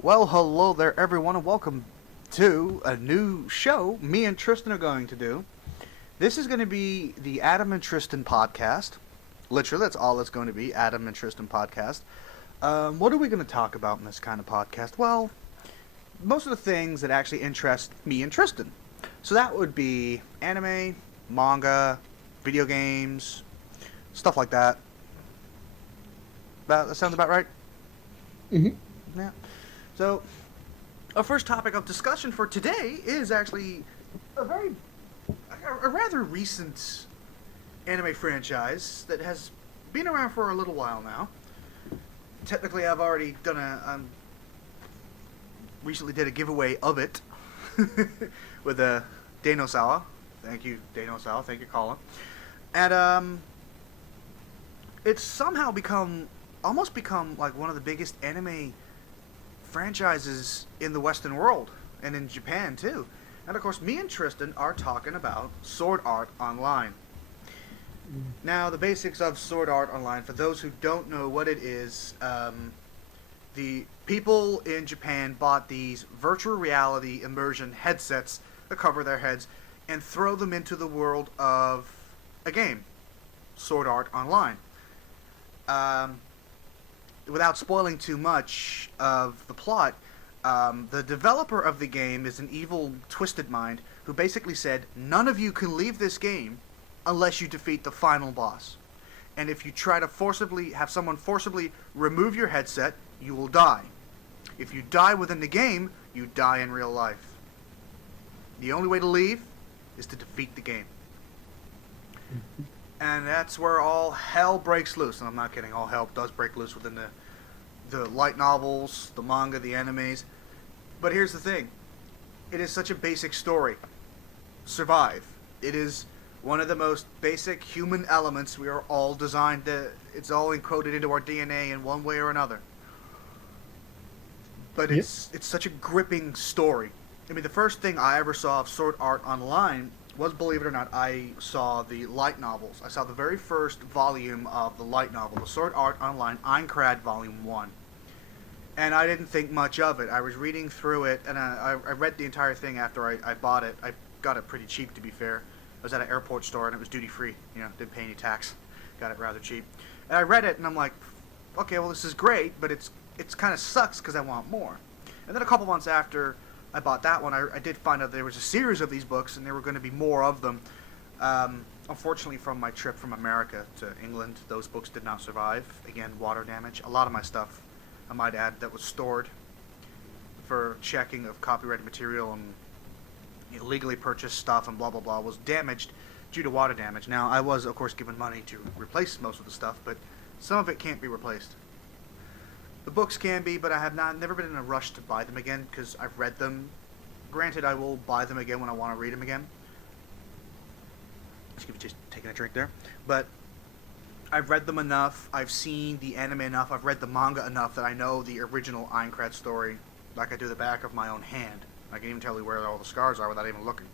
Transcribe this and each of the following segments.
Well, hello there, everyone, and welcome to a new show me and Tristan are going to do. This is going to be the Adam and Tristan podcast. Literally, that's all it's going to be, Adam and Tristan podcast. What are we going to talk about in this kind of podcast? Well, most of the things that actually interest me and Tristan. So that would be anime, manga, video games, stuff like that. That sounds about right? Mm-hmm. Yeah. So, our first topic of discussion for today is actually a rather recent anime franchise that has been around for a little while now. Technically, I've already done recently did a giveaway of it with a Danosawa. Thank you, Danosawa. Thank you, Colin. And it's somehow almost become like one of the biggest anime franchises in the Western world and in Japan too. And of course, me and Tristan are talking about Sword Art Online. Now, the basics of Sword Art Online, for those who don't know what it is, the people in Japan bought these virtual reality immersion headsets that cover their heads and throw them into the world of a game, Sword Art Online. Without spoiling too much of the plot, the developer of the game is an evil, twisted mind who basically said, none of you can leave this game unless you defeat the final boss. And if you try to have someone forcibly remove your headset, you will die. If you die within the game, you die in real life. The only way to leave is to defeat the game. And that's where all hell breaks loose. And I'm not kidding, all hell does break loose within the light novels, the manga, the animes. But here's the thing. It is such a basic story. Survive. It is one of the most basic human elements we are all designed to... It's all encoded into our DNA in one way or another. But it's such a gripping story. I mean, the first thing I ever saw of Sword Art Online was, believe it or not, I saw the light novels. I saw the very first volume of the light novel, the Sword Art Online Einkrad Volume 1. And I didn't think much of it. I was reading through it, and I read the entire thing after I bought it. I got it pretty cheap, to be fair. I was at an airport store, and it was duty-free. Didn't pay any tax. Got it rather cheap. And I read it, and I'm like, okay, well, this is great, but it's kind of sucks because I want more. And then a couple months after I bought that one, I did find out there was a series of these books, and there were going to be more of them. Unfortunately, from my trip from America to England, those books did not survive. Again, water damage. A lot of my stuff, I might add, that was stored for checking of copyrighted material and illegally purchased stuff and blah, blah, blah, was damaged due to water damage. Now, I was, of course, given money to replace most of the stuff, but some of it can't be replaced. The books can be, but I have never been in a rush to buy them again because I've read them. Granted, I will buy them again when I want to read them again. Just taking a drink there. But I've read them enough. I've seen the anime enough. I've read the manga enough that I know the original Einkrad story like I do the back of my own hand. I can even tell you where all the scars are without even looking.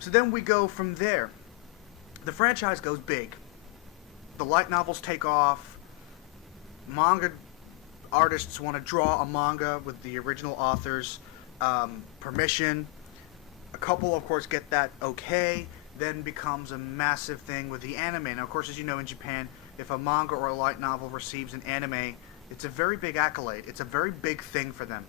So then we go from there. The franchise goes big. The light novels take off. Manga artists want to draw a manga with the original author's permission. A couple, of course, get that okay. Then becomes a massive thing with the anime. Now, of course, as you know, in Japan, if a manga or a light novel receives an anime, it's a very big accolade. It's a very big thing for them.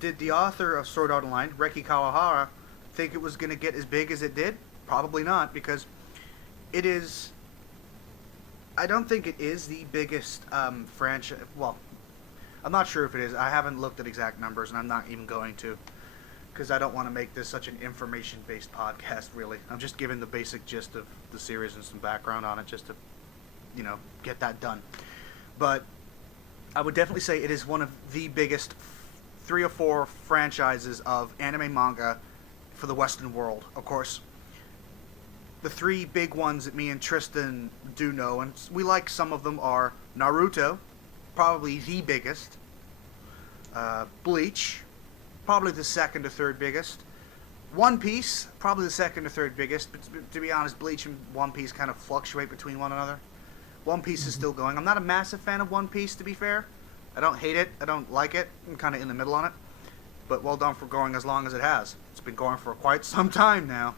Did the author of Sword Art Online, Reki Kawahara, think it was going to get as big as it did? Probably not, because it is... I don't think it is the biggest franchise. Well, I'm not sure if it is. I haven't looked at exact numbers, and I'm not even going to, because I don't want to make this such an information-based podcast, really. I'm just giving the basic gist of the series and some background on it just to, get that done. But I would definitely say it is one of the biggest 3 or 4 franchises of anime manga for the Western world, of course. The 3 big ones that me and Tristan do know, and we like some of them, are Naruto, probably the biggest. Bleach, probably the second or third biggest. One Piece, probably the second or third biggest, but to be honest, Bleach and One Piece kind of fluctuate between one another. One Piece is still going. I'm not a massive fan of One Piece, to be fair. I don't hate it. I don't like it. I'm kind of in the middle on it. But well done for going as long as it has. It's been going for quite some time now.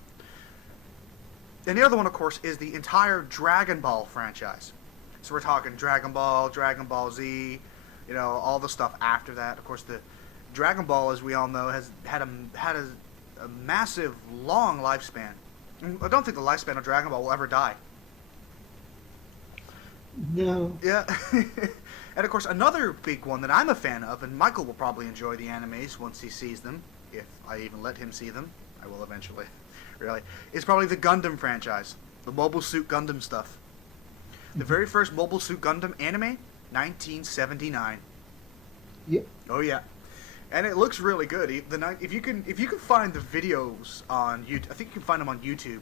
And the other one, of course, is the entire Dragon Ball franchise. So we're talking Dragon Ball Z, you know, all the stuff after that. Of course, the Dragon Ball, as we all know, has had a massive, long lifespan. I don't think the lifespan of Dragon Ball will ever die. No. Yeah. And of course, another big one that I'm a fan of, and Michael will probably enjoy the animes once he sees them, if I even let him see them. I will eventually. Really. Is probably the Gundam franchise. The Mobile Suit Gundam stuff. The very first Mobile Suit Gundam anime, 1979. Yep. Oh yeah. And it looks really good. If you can find the videos on YouTube, I think you can find them on YouTube.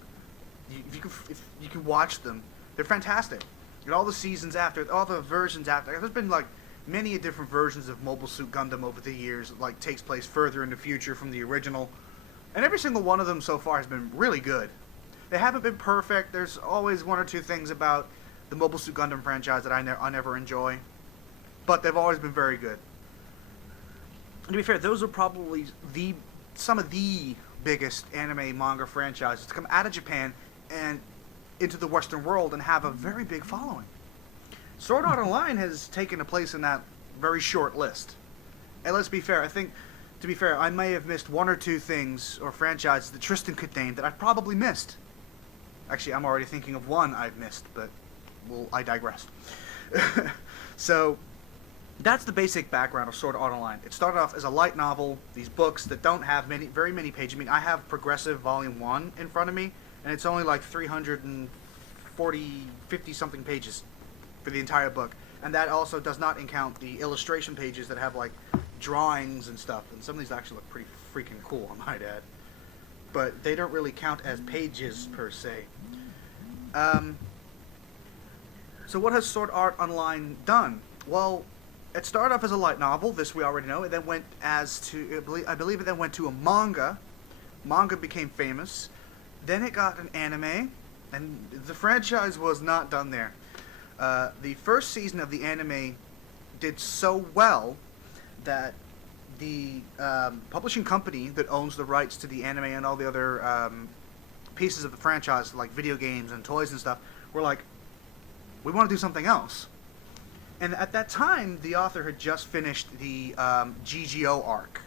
If you can watch them, they're fantastic. And all the seasons after, all the versions after, there's been like many different versions of Mobile Suit Gundam over the years. Like takes place further in the future from the original, and every single one of them so far has been really good. They haven't been perfect. There's always one or two things about the Mobile Suit Gundam franchise that I never enjoy, but they've always been very good. And to be fair, those are probably some of the biggest anime manga franchises to come out of Japan and into the Western world and have a very big following. Sword Art Online has taken a place in that very short list. And let's be fair, I think, to be fair, I may have missed one or two things or franchises that Tristen could name that I've probably missed. Actually, I'm already thinking of one I've missed, but I digress. So, that's the basic background of Sword Art Online. It started off as a light novel, these books that don't have very many pages. I mean, I have Progressive Volume 1 in front of me, and it's only like 50-something pages for the entire book. And that also does not count the illustration pages that have like drawings and stuff. And some of these actually look pretty freaking cool, I might add. But they don't really count as pages per se. So what has Sword Art Online done? Well, it started off as a light novel. This we already know. It then went I believe it then went to a manga. Manga became famous. Then it got an anime, and the franchise was not done there. The first season of the anime did so well that the publishing company that owns the rights to the anime and all the other pieces of the franchise, like video games and toys and stuff, were like, we want to do something else. And at that time, the author had just finished the GGO arc.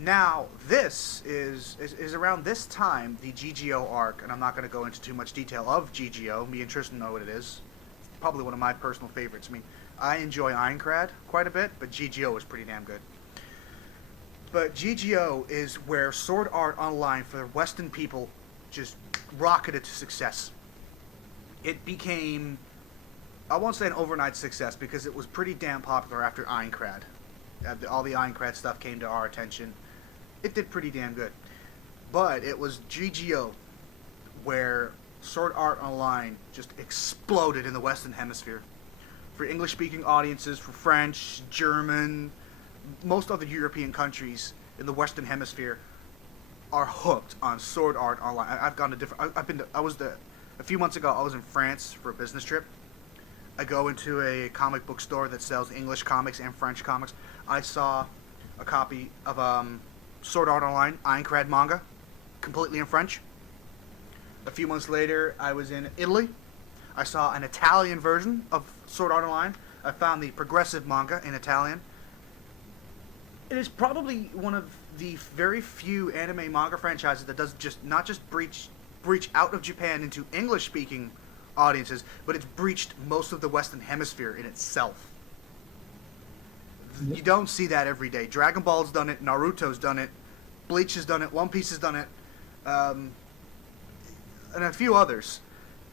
Now, this is around this time, the GGO arc, and I'm not going to go into too much detail of GGO. Me and Tristen know what it is. Probably one of my personal favorites. I mean, I enjoy Aincrad quite a bit, but GGO is pretty damn good. But GGO is where Sword Art Online for the Western people just rocketed to success. It became, I won't say an overnight success, because it was pretty damn popular after Aincrad. All the Aincrad stuff came to our attention. It did pretty damn good. But it was GGO where Sword Art Online just exploded in the Western Hemisphere. For English-speaking audiences, for French, German, most other European countries in the Western Hemisphere are hooked on Sword Art Online. A few months ago, I was in France for a business trip. I go into a comic book store that sells English comics and French comics. I saw a copy of Sword Art Online, Aincrad manga, completely in French. A few months later, I was in Italy. I saw an Italian version of Sword Art Online. I found the progressive manga in Italian. It is probably one of the very few anime manga franchises that does not just breach out of Japan into English-speaking audiences, but it's breached most of the Western Hemisphere in itself. You don't see that every day. Dragon Ball's done it, Naruto's done it, Bleach has done it, One Piece has done it, and a few others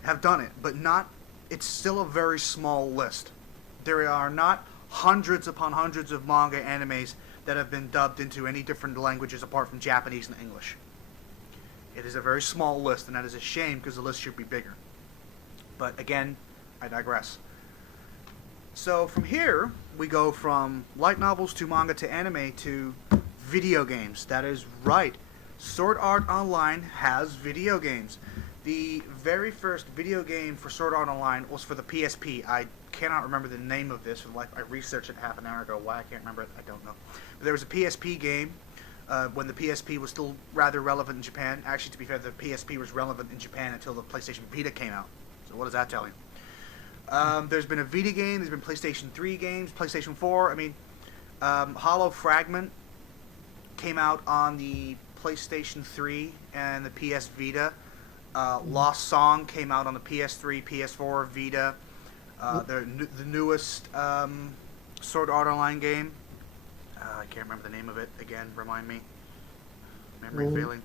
have done it, but it's still a very small list. There are not hundreds upon hundreds of manga animes that have been dubbed into any different languages apart from Japanese and English. It is a very small list, and that is a shame because the list should be bigger. But again, I digress. So from here, we go from light novels to manga to anime to video games. That is right. Sword Art Online has video games. The very first video game for Sword Art Online was for the PSP. I cannot remember the name of this. Like, I researched it half an hour ago. Why I can't remember it, I don't know. But there was a PSP game when the PSP was still rather relevant in Japan. Actually, to be fair, the PSP was relevant in Japan until the PlayStation Vita came out. So what does that tell you? There's been a Vita game. There's been PlayStation 3 games, PlayStation 4. I mean, Hollow Fragment came out on the PlayStation 3 and the PS Vita. Lost Song came out on the PS3, PS4, Vita. The newest Sword Art Online game. I can't remember the name of it. Again, remind me. Memory failing.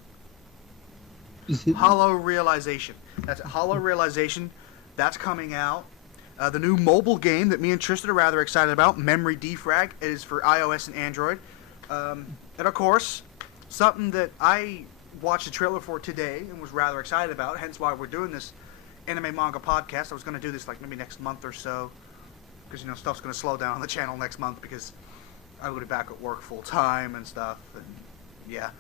Hollow Realization. That's it. Hollow Realization. That's coming out. The new mobile game that me and Tristan are rather excited about, Memory Defrag, is for iOS and Android. And of course, something that I watched the trailer for today and was rather excited about, hence why we're doing this anime manga podcast. I was going to do this like maybe next month or so, because stuff's going to slow down on the channel next month because I will be back at work full time and stuff, and yeah.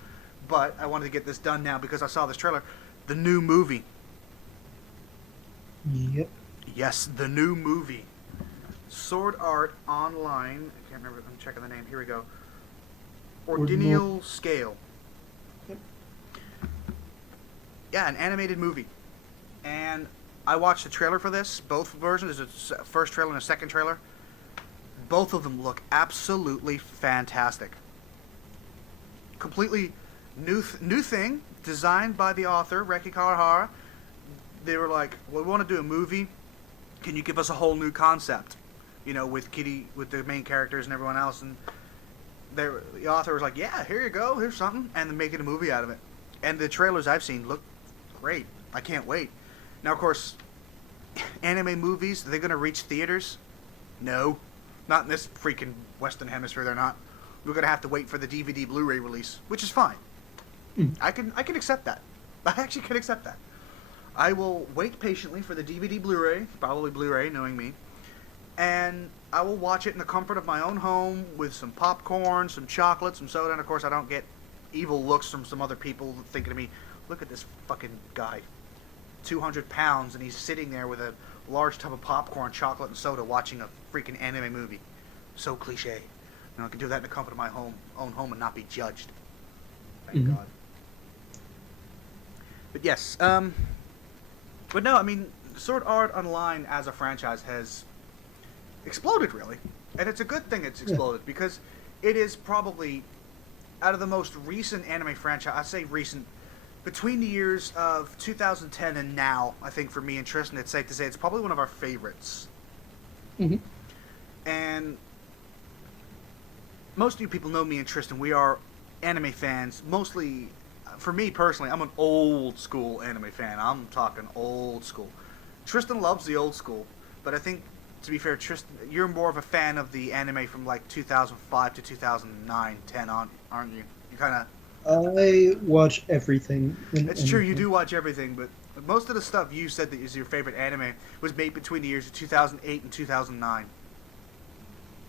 But I wanted to get this done now because I saw this trailer. The new movie. Yep. Yes, the new movie. Sword Art Online. I can't remember. I'm checking the name. Here we go. Ordinal Scale. Yep. Yeah, an animated movie. And I watched the trailer for this. Both versions. There's a first trailer and a second trailer. Both of them look absolutely fantastic. Completely new thing, designed by the author, Reki Kawahara. They were like, well, we want to do a movie. Can you give us a whole new concept? With Kitty, with the main characters and everyone else. And the author was like, yeah, here you go, here's something. And they're making a movie out of it. And the trailers I've seen look great. I can't wait. Now, of course, anime movies, are they going to reach theaters? No. Not in this freaking Western Hemisphere, they're not. We're going to have to wait for the DVD Blu-ray release, which is fine. I can accept that. I actually can accept that. I will wait patiently for the DVD Blu-ray, probably Blu-ray, knowing me, and I will watch it in the comfort of my own home with some popcorn, some chocolate, some soda, and of course I don't get evil looks from some other people thinking to me, look at this fucking guy, 200 pounds, and he's sitting there with a large tub of popcorn, chocolate, and soda watching a freaking anime movie. So cliche. I can do that in the comfort of my own home and not be judged. Thank God. But yes, but no, I mean, Sword Art Online as a franchise has exploded, really. And it's a good thing it's exploded, because it is probably, out of the most recent anime franchise, I say recent, between the years of 2010 and now, I think for me and Tristan, it's safe to say it's probably one of our favorites. And most of you people know me and Tristan. We are anime fans, mostly. For me personally, I'm an old school anime fan. I'm talking old school. Tristan loves the old school, but I think, to be fair, Tristan, you're more of a fan of the anime from like 2005 to 2009, 10 on, aren't you? You kind of. I watch everything. It's true, you do watch everything, but most of the stuff you said that is your favorite anime was made between the years of 2008 and 2009.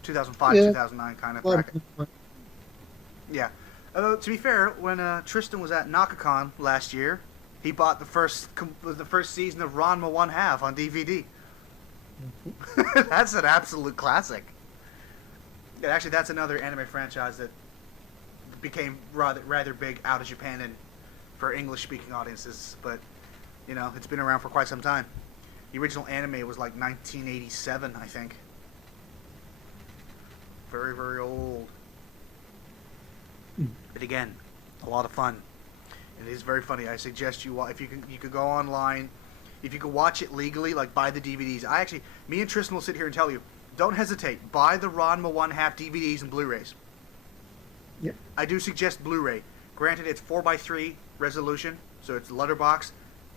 2005, 2009 kind of bracket. Yeah. To be fair, when Tristan was at Nakacon last year, he bought the first season of Ranma 1/2 on DVD. That's an absolute classic. Yeah, actually, that's another anime franchise that became rather big out of Japan and for English-speaking audiences. But it's been around for quite some time. The original anime was like 1987, I think. Very, very old. But again, a lot of fun. It is very funny. I suggest you if you could go online, if you could watch it legally, like buy the DVDs. Me and Tristan will sit here and tell you, don't hesitate. Buy the Ranma 1/2 DVDs and Blu-rays. Yep. I do suggest Blu-ray. Granted, it's 4:3 resolution, so it's letterbox.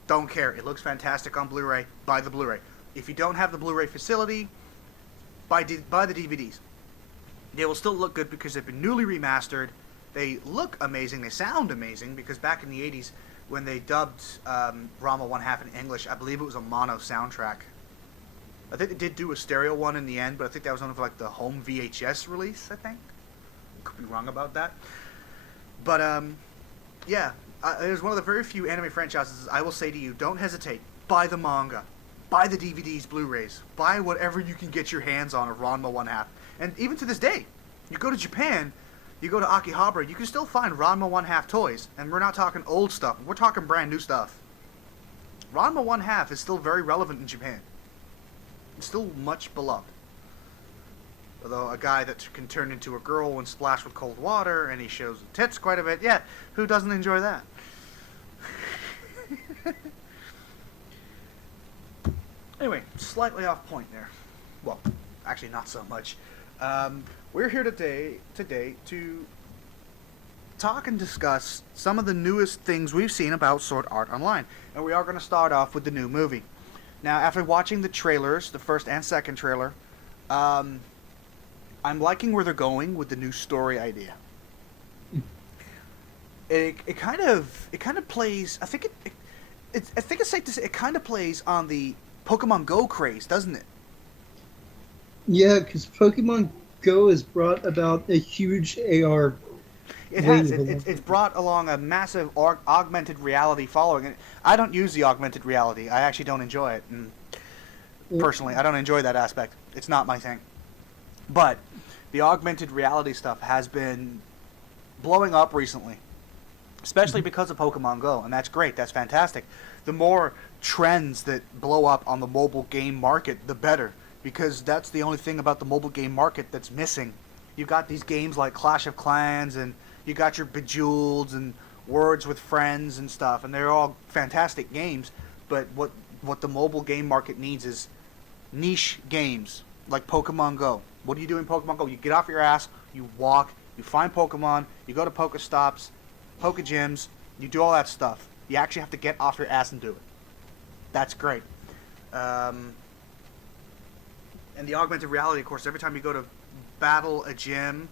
Don't care. It looks fantastic on Blu-ray. Buy the Blu-ray. If you don't have the Blu-ray facility, buy the DVDs. They will still look good because they've been newly remastered. They look amazing. They sound amazing because back in the 80s, when they dubbed Ranma 1/2 in English, I believe it was a mono soundtrack. I think they did do a stereo one in the end, but I think that was only for like the home VHS release, I think. Could be wrong about that. But, yeah. It was one of the very few anime franchises I will say to you, don't hesitate. Buy the manga. buy the DVDs, Blu-rays, buy whatever you can get your hands on of Ranma 1/2. And even to this day, you go to Japan, you go to Akihabara, you can still find Ranma 1/2 toys. And we're not talking old stuff, we're talking brand new stuff. Ranma 1/2 is still very relevant in Japan. It's still much beloved. Although a guy that can turn into a girl when splashed with cold water, and he shows tits quite a bit, yeah, who doesn't enjoy that? Anyway, slightly off point there. Well, actually not so much. We're here today to talk and discuss some of the newest things we've seen about Sword Art Online. And we are going to start off with the new movie. Now, after watching the trailers, the first and second trailer, I'm liking where they're going with the new story idea. It kind of plays. I think it's safe to say it kind of plays on the Pokemon Go craze, doesn't it? Yeah, because Pokemon Go has brought about a huge AR. It has. It's brought along a massive augmented reality following. And I don't use the augmented reality. I actually don't enjoy it. And personally, I don't enjoy that aspect. It's not my thing. But the augmented reality stuff has been blowing up recently, especially because of Pokemon Go, and that's great. That's fantastic. The more trends that blow up on the mobile game market, the better, because that's the only thing about the mobile game market that's missing. You've got these games like Clash of Clans, and you got your Bejeweled and Words with Friends and stuff, and they're all fantastic games, but what the mobile game market needs is niche games like Pokemon Go. What do you do in Pokemon Go? You get off your ass, you walk, you find Pokemon, you go to Pokestops, Pokegyms, you do all that stuff. You actually have to get off your ass and do it. That's great. And the augmented reality, of course, every time you go to battle a gym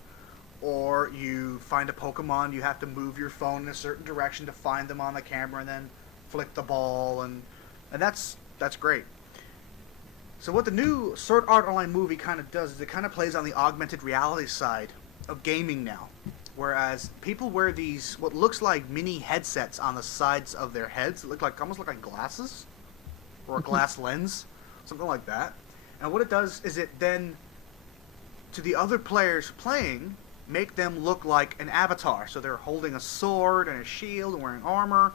or you find a Pokemon, you have to move your phone in a certain direction to find them on the camera and then flick the ball, and that's great. So what the new Sword Art Online movie kind of does is it kind of plays on the augmented reality side of gaming now. Whereas people wear these, what looks like mini headsets on the sides of their heads. It almost look like glasses or a glass lens, something like that. And what it does is it then, to the other players playing, make them look like an avatar. So they're holding a sword and a shield and wearing armor.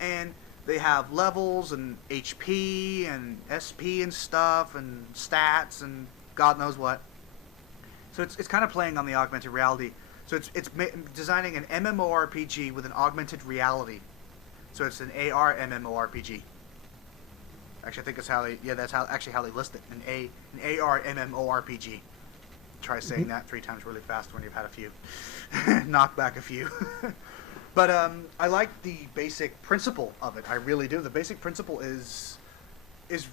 And they have levels and HP and SP and stuff and stats and God knows what. So it's kind of playing on the augmented reality. So it's designing an MMORPG with an augmented reality. So it's an AR MMORPG. Actually, I think that's how they list it. An AR MMORPG. Try saying that 3 times really fast when you've had a few. Knock back a few. But I like the basic principle of it. I really do. The basic principle is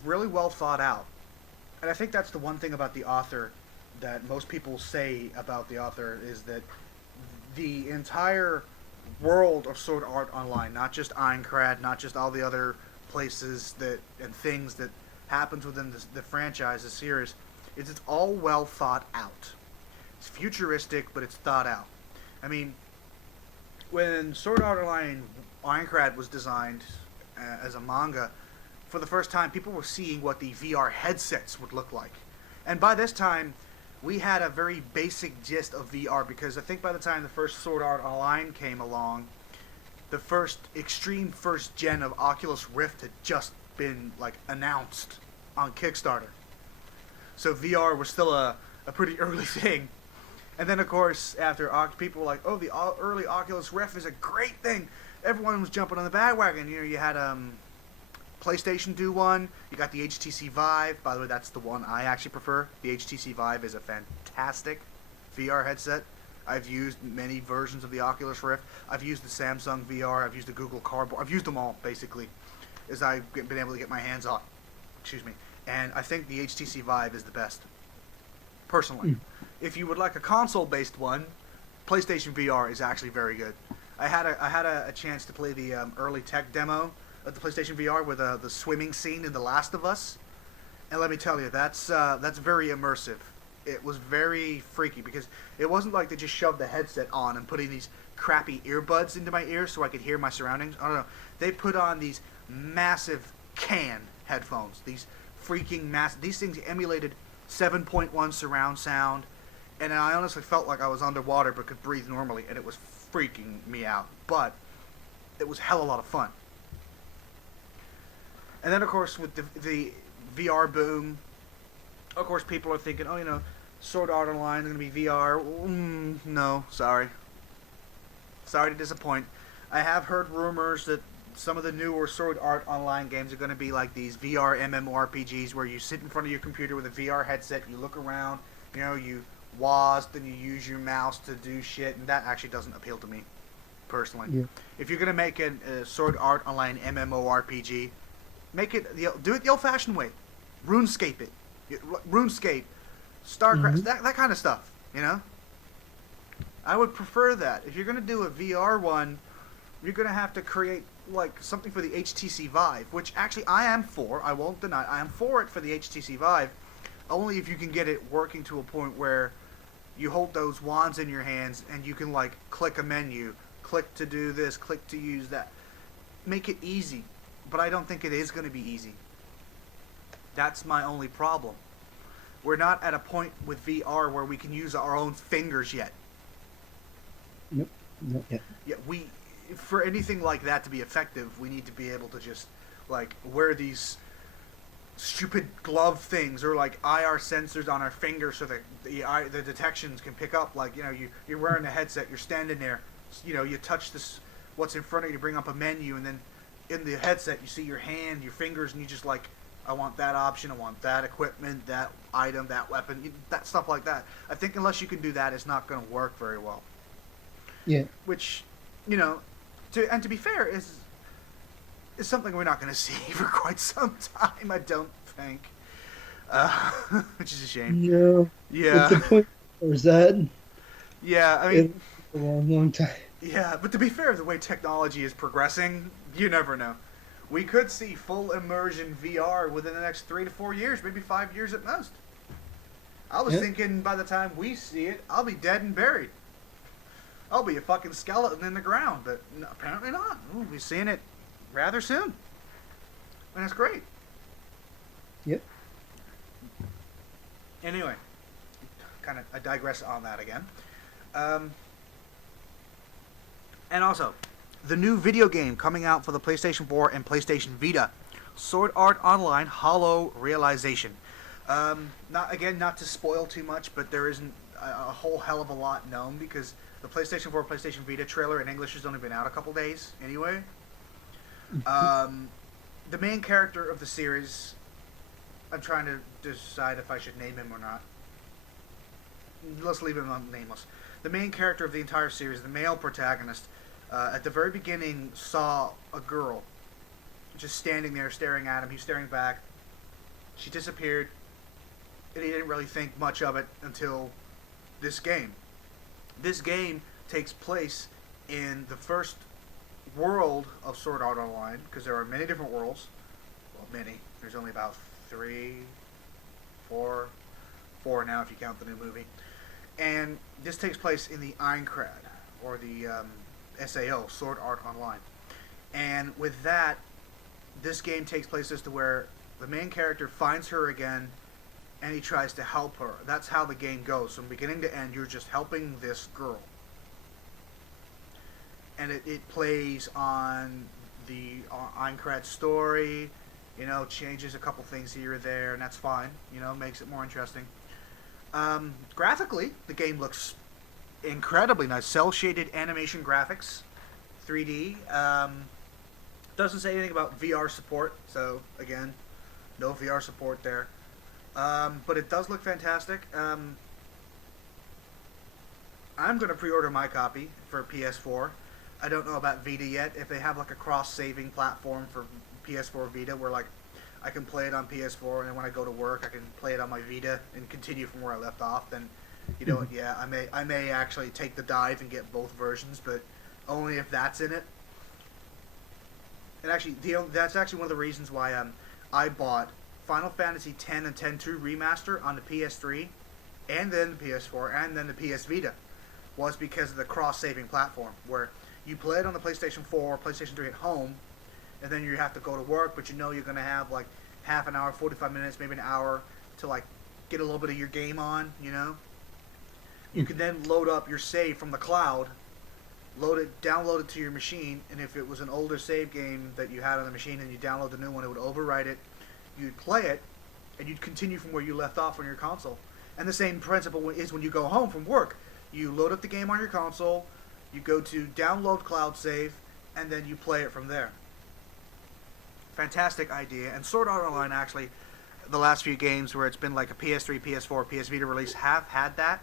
really well thought out. And I think that's the one thing about the author that most people say about the author is that the entire world of Sword Art Online, not just Aincrad, not just all the other places and things that happens within the franchise, the series, it's all well thought out. It's futuristic, but it's thought out. I mean, when Sword Art Online Aincrad was designed as a manga, for the first time, people were seeing what the VR headsets would look like. And by this time, we had a very basic gist of VR, because I think by the time the first Sword Art Online came along, the extreme first gen of Oculus Rift had just been announced on Kickstarter. So VR was still a pretty early thing. And then, of course, after people were like, oh, the early Oculus Rift is a great thing. Everyone was jumping on the bandwagon. You had PlayStation do one. You got the HTC Vive. By the way, that's the one I actually prefer. The HTC Vive is a fantastic VR headset. I've used many versions of the Oculus Rift. I've used the Samsung VR. I've used the Google Cardboard. I've used them all, basically, as I've been able to get my hands on. Excuse me. And I think the HTC Vive is the best, personally. If you would like a console-based one, PlayStation VR is actually very good. I had a chance to play the early tech demo of the PlayStation VR with the swimming scene in The Last of Us, and let me tell you, that's very immersive. It was very freaky because it wasn't like they just shoved the headset on and putting these crappy earbuds into my ears so I could hear my surroundings. I don't know. They put on these massive can headphones. These freaking these things emulated 7.1 surround sound, and I honestly felt like I was underwater but could breathe normally, and it was freaking me out. But it was hell a lot of fun. And then, of course, with the VR boom, of course, people are thinking, oh, Sword Art Online is going to be VR. No, sorry. Sorry to disappoint. I have heard rumors that some of the newer Sword Art Online games are going to be like these VR MMORPGs where you sit in front of your computer with a VR headset, you look around, you WASD, and you use your mouse to do shit, and that actually doesn't appeal to me, personally. Yeah. If you're going to make a Sword Art Online MMORPG, do it the old-fashioned way. RuneScape it. RuneScape, StarCraft, that kind of stuff, I would prefer that. If you're going to do a VR one, you're going to have to create something for the HTC Vive, which actually I am for. I won't deny. I am for it for the HTC Vive, only if you can get it working to a point where you hold those wands in your hands and you can click a menu, click to do this, click to use that. Make it easy, but I don't think it is going to be easy. That's my only problem. We're not at a point with VR where we can use our own fingers yet. Nope, not yet. Yeah, for anything like that to be effective, we need to be able to just wear these stupid glove things or IR sensors on our fingers so that the detections can pick up. You're wearing a headset, you're standing there, you touch what's in front of you to bring up a menu, and then in the headset you see your hand, your fingers, and you just I want that option, I want that equipment, that item, that weapon, that stuff like that. I think unless you can do that, it's not going to work very well. Yeah. Which, to be fair, is something we're not going to see for quite some time, I don't think. Which is a shame. No. Yeah. At the point where is that? Yeah, I mean... a long, long time. Yeah, but to be fair, the way technology is progressing, you never know. We could see full immersion VR within the next 3 to 4 years, maybe 5 years at most. I was thinking by the time we see it, I'll be dead and buried. I'll be a fucking skeleton in the ground, but no, apparently not. Ooh, we're seeing it rather soon. And that's great. Yep. Anyway, I digress on that again. And also, the new video game coming out for the PlayStation 4 and PlayStation Vita, Sword Art Online Hollow Realization. Not to spoil too much, but there isn't a whole hell of a lot known because the PlayStation 4, PlayStation Vita trailer in English has only been out a couple days anyway. The main character of the series, I'm trying to decide if I should name him or not. Let's leave him nameless. The main character of the entire series, the male protagonist, at the very beginning saw a girl just standing there staring at him. He's staring back. She disappeared, and he didn't really think much of it until this game. This game takes place in the first world of Sword Art Online, because there are many different worlds. Well, many. There's only about 4 now if you count the new movie. And this takes place in the Aincrad, or the SAO, Sword Art Online. And with that, this game takes place as to where the main character finds her again, and he tries to help her. That's how the game goes. From beginning to end, you're just helping this girl. And it plays on the Aincrad story, changes a couple things here or there, and that's fine. Makes it more interesting. Graphically, the game looks incredibly nice. Cel-shaded animation graphics, 3D. Doesn't say anything about VR support, so again, no VR support there. But it does look fantastic. I'm going to pre-order my copy for PS4. I don't know about Vita yet. If they have a cross-saving platform for PS4 Vita where I can play it on PS4 and then when I go to work I can play it on my Vita and continue from where I left off, then yeah, I may actually take the dive and get both versions, but only if that's in it. And actually, that's actually one of the reasons why I bought Final Fantasy X and X-2 Remaster on the PS3, and then the PS4, and then the PS Vita, was because of the cross-saving platform, where you play it on the PlayStation 4 or PlayStation 3 at home, and then you have to go to work, but you're going to have half an hour, 45 minutes, maybe an hour to like get a little bit of your game on, you know. You can then load up your save from the cloud, download it to your machine, and if it was an older save game that you had on the machine and you download the new one, it would overwrite it. You'd play it, and you'd continue from where you left off on your console. And the same principle is when you go home from work. You load up the game on your console, you go to download cloud save, and then you play it from there. Fantastic idea. And Sword Art Online, actually, the last few games where it's been like a PS3, PS4, PS Vita release have had that.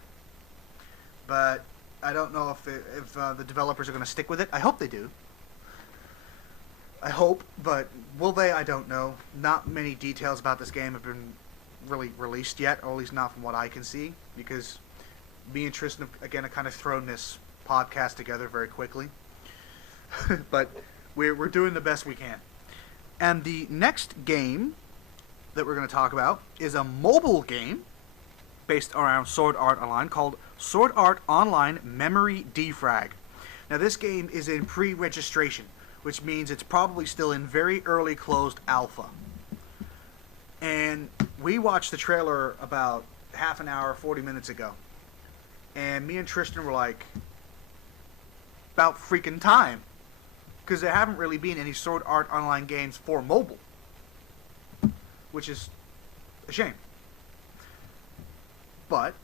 But I don't know if the developers are going to stick with it. I hope they do. I hope, but will they? I don't know. Not many details about this game have been really released yet, or at least not from what I can see, because me and Tristen, again, have kind of thrown this podcast together very quickly. But we're doing the best we can. And the next game that we're going to talk about is a mobile game based around Sword Art Online called Sword Art Online Memory Defrag. Now, this game is in pre-registration, which means it's probably still in very early closed alpha. And we watched the trailer about half an hour, 40 minutes ago. And me and Tristen were like, about freaking time. Because there haven't really been any Sword Art Online games for mobile. Which is a shame. But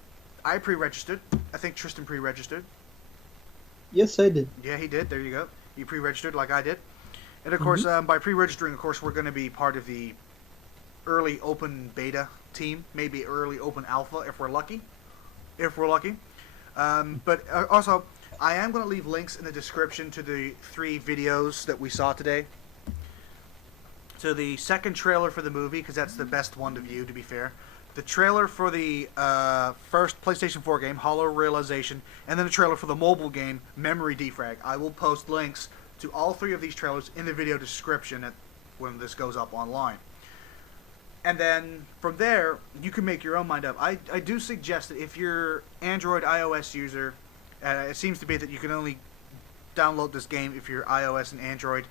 I pre-registered. I think Tristen pre-registered. Yes, I did. Yeah, he did. There you go. You pre-registered like I did. And of course, by pre-registering, of course, we're going to be part of the early open beta team. Maybe early open alpha if we're lucky. But also, I am going to leave links in the description to the 3 videos that we saw today. To the second trailer for the movie, because that's the best one to view, to be fair. The trailer for the first PlayStation 4 game, Hollow Realization, and then the trailer for the mobile game, Memory Defrag. I will post links to all 3 of these trailers in the video description when this goes up online. And then from there, you can make your own mind up. I do suggest that if you're Android, iOS user, it seems to be that you can only download this game if you're iOS and Android.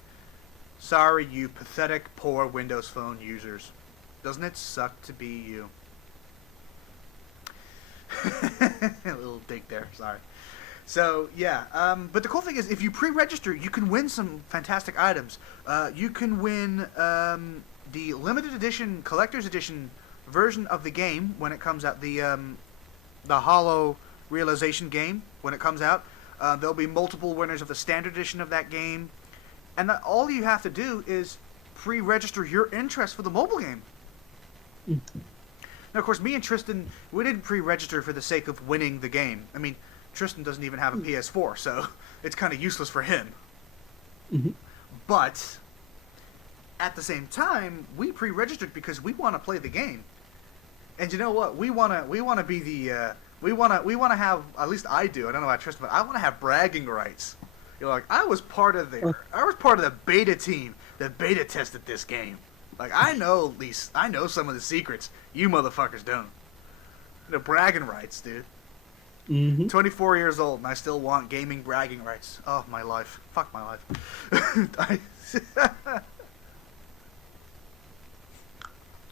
Sorry, you pathetic, poor Windows Phone users. Doesn't it suck to be you? A little dig there, sorry. So, yeah, but the cool thing is, if you pre-register, you can win some fantastic items. You can win the limited edition, collector's edition version of the game when it comes out, the Hollow Realization game when it comes out. There'll be multiple winners of the standard edition of that game. And all you have to do is pre-register your interest for the mobile game. Now, of course, me and Tristen, we didn't pre-register for the sake of winning the game. I mean, Tristen doesn't even have a PS4, so it's kind of useless for him. But at the same time, we pre-registered because we want to play the game. And you know what? We want to be the we want to have, at least I do. I don't know about Tristen, but I want to have bragging rights. You're like, I was part of the beta team that beta tested this game. Like, I know some of the secrets. You motherfuckers don't. The bragging rights, dude. 24 years old, and I still want gaming bragging rights. Oh, my life. Fuck my life.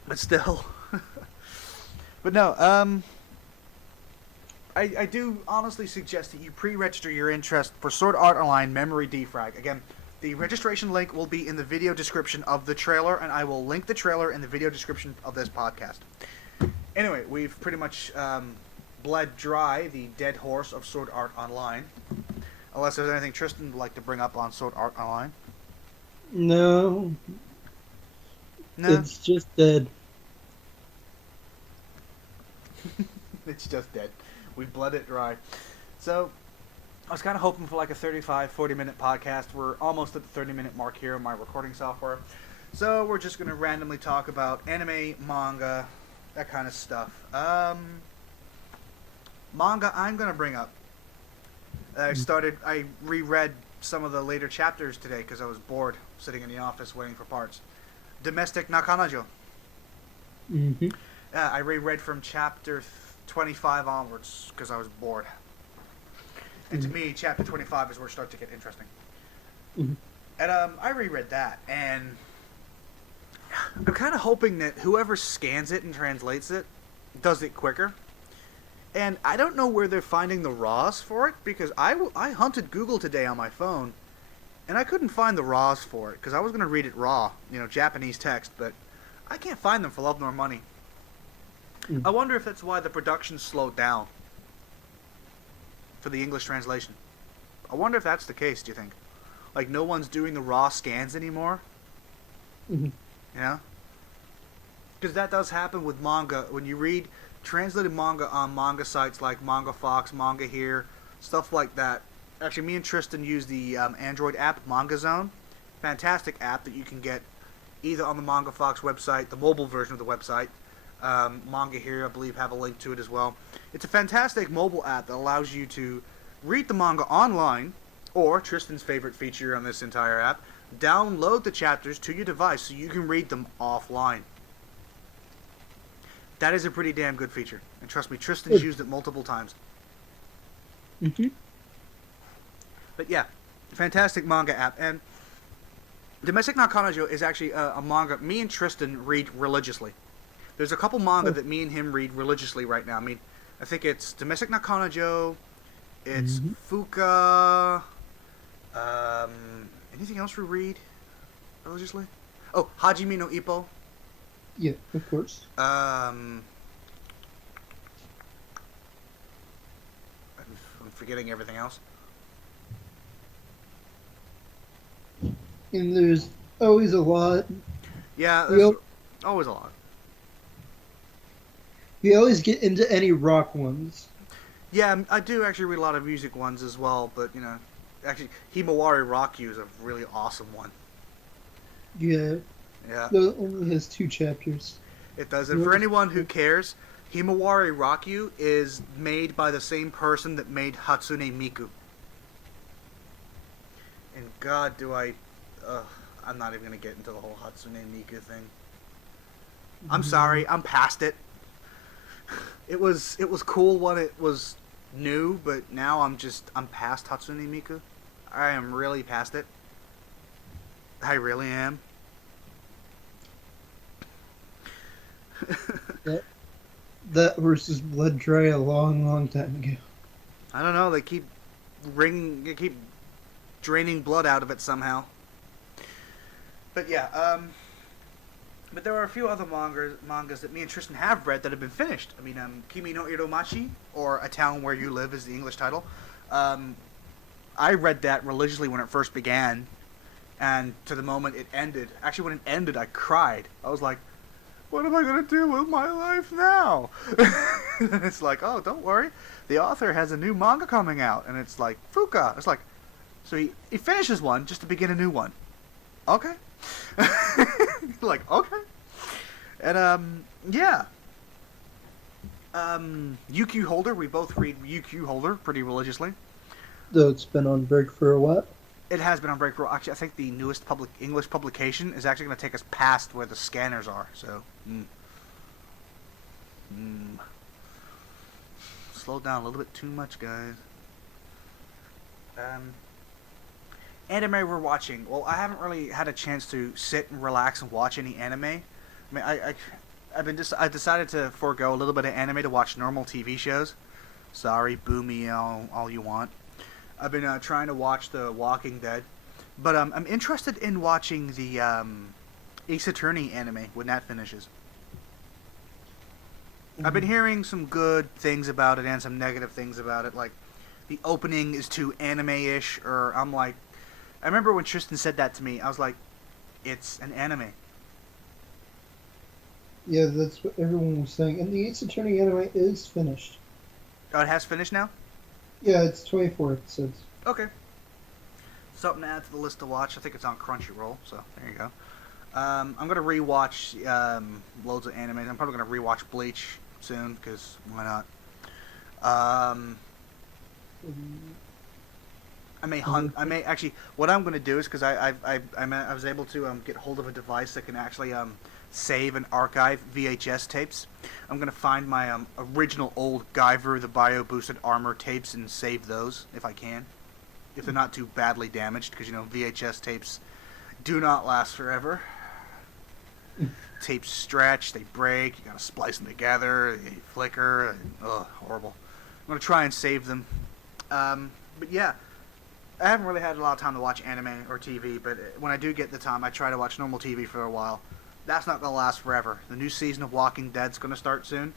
But still. But no, I do honestly suggest that you pre-register your interest for Sword Art Online Memory Defrag. Again, the registration link will be in the video description of the trailer, and I will link the trailer in the video description of this podcast. Anyway, we've pretty much bled dry the dead horse of Sword Art Online. Unless there's anything Tristen would like to bring up on Sword Art Online. No. It's just dead. It's just dead. We bled it dry. So, I was kind of hoping for like a 35, 40-minute podcast. We're almost at the 30-minute mark here in my recording software. So, we're just going to randomly talk about anime, manga, that kind of stuff. Manga I'm going to bring up. I reread some of the later chapters today because I was bored sitting in the office waiting for parts. Domestic Nakanajo. I reread from chapter 25 onwards because I was bored. And to me, chapter 25 is where it starts to get interesting. And I reread that, and I'm kind of hoping that whoever scans it and translates it does it quicker. And I don't know where they're finding the RAWs for it, because I hunted Google today on my phone, and I couldn't find the RAWs for it, because I was going to read it raw, Japanese text, but I can't find them for love nor money. I wonder if that's why the production slowed down for the English translation. I wonder if that's the case, do you think? Like, no one's doing the raw scans anymore? Mm-hmm. Because that does happen with manga. When you read translated manga on manga sites like Manga Fox, Manga Here, stuff like that. Actually, me and Tristen use the Android app, Manga Zone. Fantastic app that you can get either on the Manga Fox website, the mobile version of the website. Manga Here, I believe, have a link to it as well. It's a fantastic mobile app that allows you to read the manga online, or Tristan's favorite feature on this entire app, download the chapters to your device so you can read them offline. That is a pretty damn good feature. And trust me, Tristan's used it multiple times. Mm-hmm. But yeah, fantastic manga app. And Domestic Nakanojo is actually a manga me and Tristan read religiously. There's a couple manga that me and him read religiously right now. I mean, I think it's Domestic Nakanojo, it's Fuka, anything else we read religiously? Oh, Hajime no Ippo. Yeah, of course. I'm forgetting everything else. And there's always a lot. Yeah, there's always a lot. We always get into any rock ones. Yeah, I do actually read a lot of music ones as well, but, actually, Himawari Rock You is a really awesome one. Yeah. Yeah. It only has 2 chapters. It does. And for anyone who cares, Himawari Rock You is made by the same person that made Hatsune Miku. And God, I'm not even going to get into the whole Hatsune Miku thing. I'm sorry, I'm past it. It was cool when it was new, but now I'm past Hatsune Miku. I am really past it. I really am. That versus Blood Dry a long, long time ago. I don't know. They keep draining blood out of it somehow. But yeah, but there are a few other mangas that me and Tristan have read that have been finished. I mean, Kimi no Iromachi, or A Town Where You Live is the English title. I read that religiously when it first began, and to the moment it ended. Actually, when it ended, I cried. I was like, what am I going to do with my life now? And it's like, oh, don't worry. The author has a new manga coming out. And it's like, Fuka. It's like, so he finishes one just to begin a new one. Okay. Like, okay. And, yeah. UQ Holder. We both read UQ Holder pretty religiously. Though it's been on break for a while. It has been on break for... Actually, I think the newest English publication is actually going to take us past where the scanners are. So, slow down a little bit too much, guys. Anime we're watching. Well, I haven't really had a chance to sit and relax and watch any anime. I mean, I decided to forego a little bit of anime to watch normal TV shows. Sorry, boo me all you want. I've been trying to watch The Walking Dead, but I'm interested in watching the Ace Attorney anime when that finishes. I've been hearing some good things about it and some negative things about it, like the opening is too anime-ish, or I'm like... I remember when Tristan said that to me, I was like, it's an anime. Yeah, that's what everyone was saying. And the Ace Attorney anime is finished. Oh, it has finished now? Yeah, it's 24 episodes. Okay. Something to add to the list to watch. I think it's on Crunchyroll, so there you go. I'm going to rewatch loads of anime. I'm probably going to rewatch Bleach soon, because why not? I may actually... What I'm going to do is, because I was able to get hold of a device that can actually save and archive VHS tapes. I'm going to find my original old Guyver, the Bio-Boosted Armor tapes, and save those, if I can. If they're not too badly damaged, because, VHS tapes do not last forever. Tapes stretch, they break, you gotta splice them together, they flicker, and, horrible. I'm gonna try and save them. But yeah, I haven't really had a lot of time to watch anime or TV, but when I do get the time, I try to watch normal TV for a while. That's not gonna last forever. The new season of Walking Dead's gonna start soon.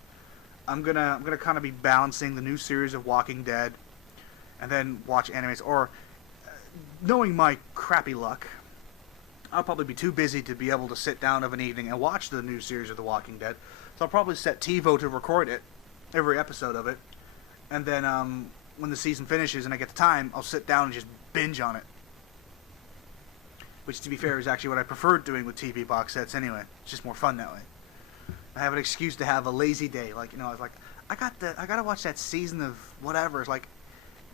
I'm gonna kind of be balancing the new series of Walking Dead, and then watch animes. Or, knowing my crappy luck, I'll probably be too busy to be able to sit down of an evening and watch the new series of The Walking Dead. So I'll probably set TiVo to record it, every episode of it, and then when the season finishes and I get the time, I'll sit down and just binge on it. Which, to be fair, is actually what I preferred doing with TV box sets anyway. It's just more fun that way. I have an excuse to have a lazy day. Like, I was like, I gotta watch that season of whatever. It's like,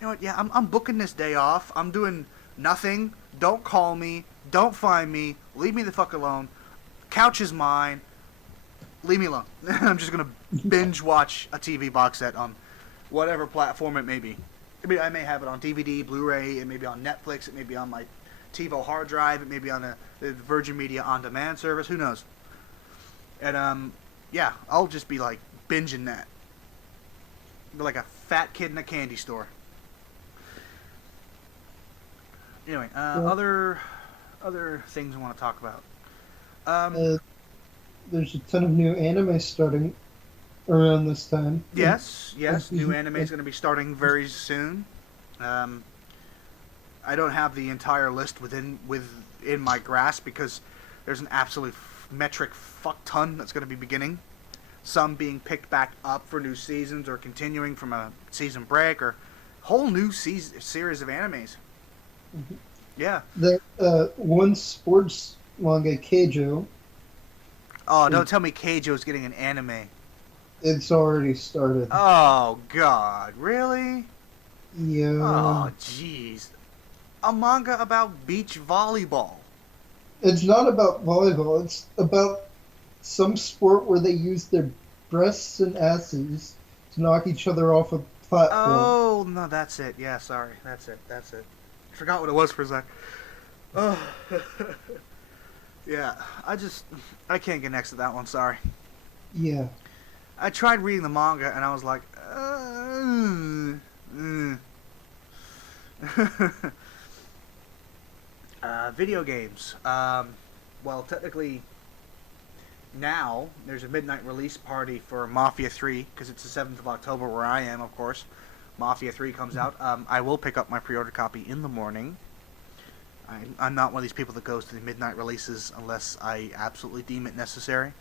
you know what, yeah, I'm booking this day off. I'm doing nothing. Don't call me. Don't find me. Leave me the fuck alone. Couch is mine. Leave me alone. I'm just gonna binge watch a TV box set on whatever platform it may be. I may have it on DVD, Blu-ray, it may be on Netflix, it may be on my TiVo hard drive, it may be on the Virgin Media on-demand service, who knows. And, yeah, I'll just be, like, binging that. Be like a fat kid in a candy store. Anyway, other things I want to talk about. There's a ton of new anime starting around this time. Yes, new anime is going to be starting very soon. I don't have the entire list within my grasp because there's an absolute metric fuck ton that's going to be beginning. Some being picked back up for new seasons or continuing from a season break or whole new series of animes. Mm-hmm. Yeah. The one sports manga, Keijo. Oh, don't tell me Keijo's getting an anime. It's already started. Oh, God. Really? Yeah. Oh, jeez. A manga about beach volleyball. It's not about volleyball. It's about some sport where they use their breasts and asses to knock each other off a platform. Oh, no, that's it. Yeah, sorry. That's it. I forgot what it was for a sec. Oh. Yeah, I can't get next to that one, sorry. Yeah. I tried reading the manga and I was like, video games. Well, technically, now there's a midnight release party for Mafia 3 because it's the 7th of October where I am, of course. Mafia 3 comes out. I will pick up my pre-order copy in the morning. I'm not one of these people that goes to the midnight releases unless I absolutely deem it necessary.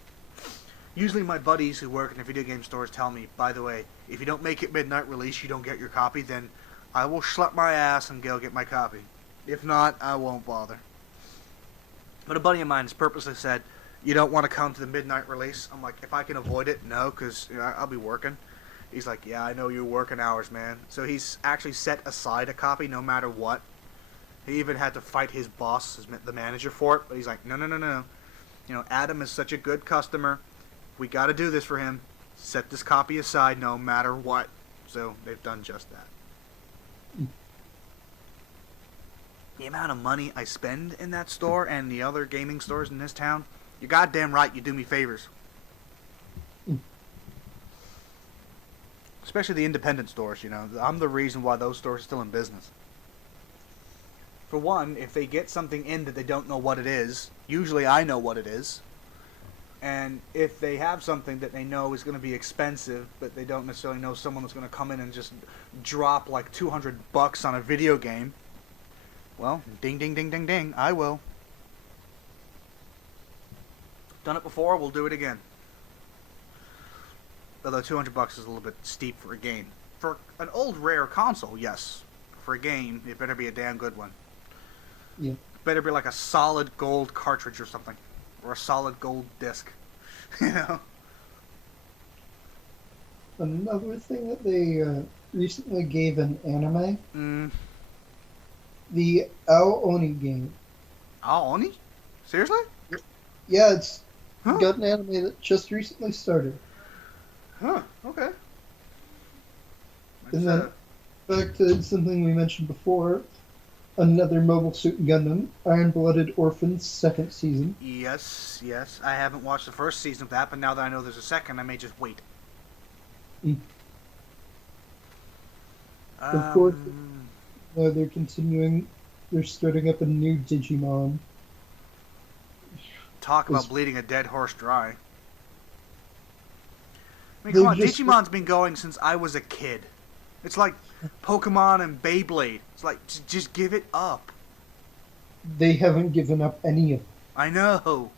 Usually my buddies who work in the video game stores tell me, by the way, if you don't make it midnight release, you don't get your copy, then I will schlep my ass and go get my copy. If not, I won't bother. But a buddy of mine has purposely said, you don't want to come to the midnight release? I'm like, if I can avoid it, no, because I'll be working. He's like, yeah, I know you're working hours, man. So he's actually set aside a copy no matter what. He even had to fight his boss, the manager, for it. But he's like, no. Adam is such a good customer. We got to do this for him. Set this copy aside no matter what. So they've done just that. The amount of money I spend in that store and the other gaming stores in this town, you're goddamn right you do me favors. Especially the independent stores, I'm the reason why those stores are still in business. For one, if they get something in that they don't know what it is, usually I know what it is. And if they have something that they know is going to be expensive, but they don't necessarily know someone that's going to come in and just drop like $200 on a video game, well, ding, ding, ding, ding, ding, I will. Done it before, we'll do it again. Although $200 is a little bit steep for a game. For an old rare console, yes. For a game, it better be a damn good one. Yeah. Better be like a solid gold cartridge or something. Or a solid gold disc. Another thing that they recently gave an anime. The Ao Oni game. Ao Oni? Seriously? Yeah, it's got an anime that just recently started. Huh, okay. And then, back to something we mentioned before, another Mobile Suit Gundam, Iron Blooded Orphans second season. Yes, yes. I haven't watched the first season of that, but now that I know there's a second, I may just wait. Mm. Of course, Um, they're continuing. They're starting up a new Digimon. Talk about It's, bleeding a dead horse dry. I mean, come they've on, just Digimon's been going since I was a kid. It's like Pokemon and Beyblade. It's like, just give it up. they haven't given up any of. I know.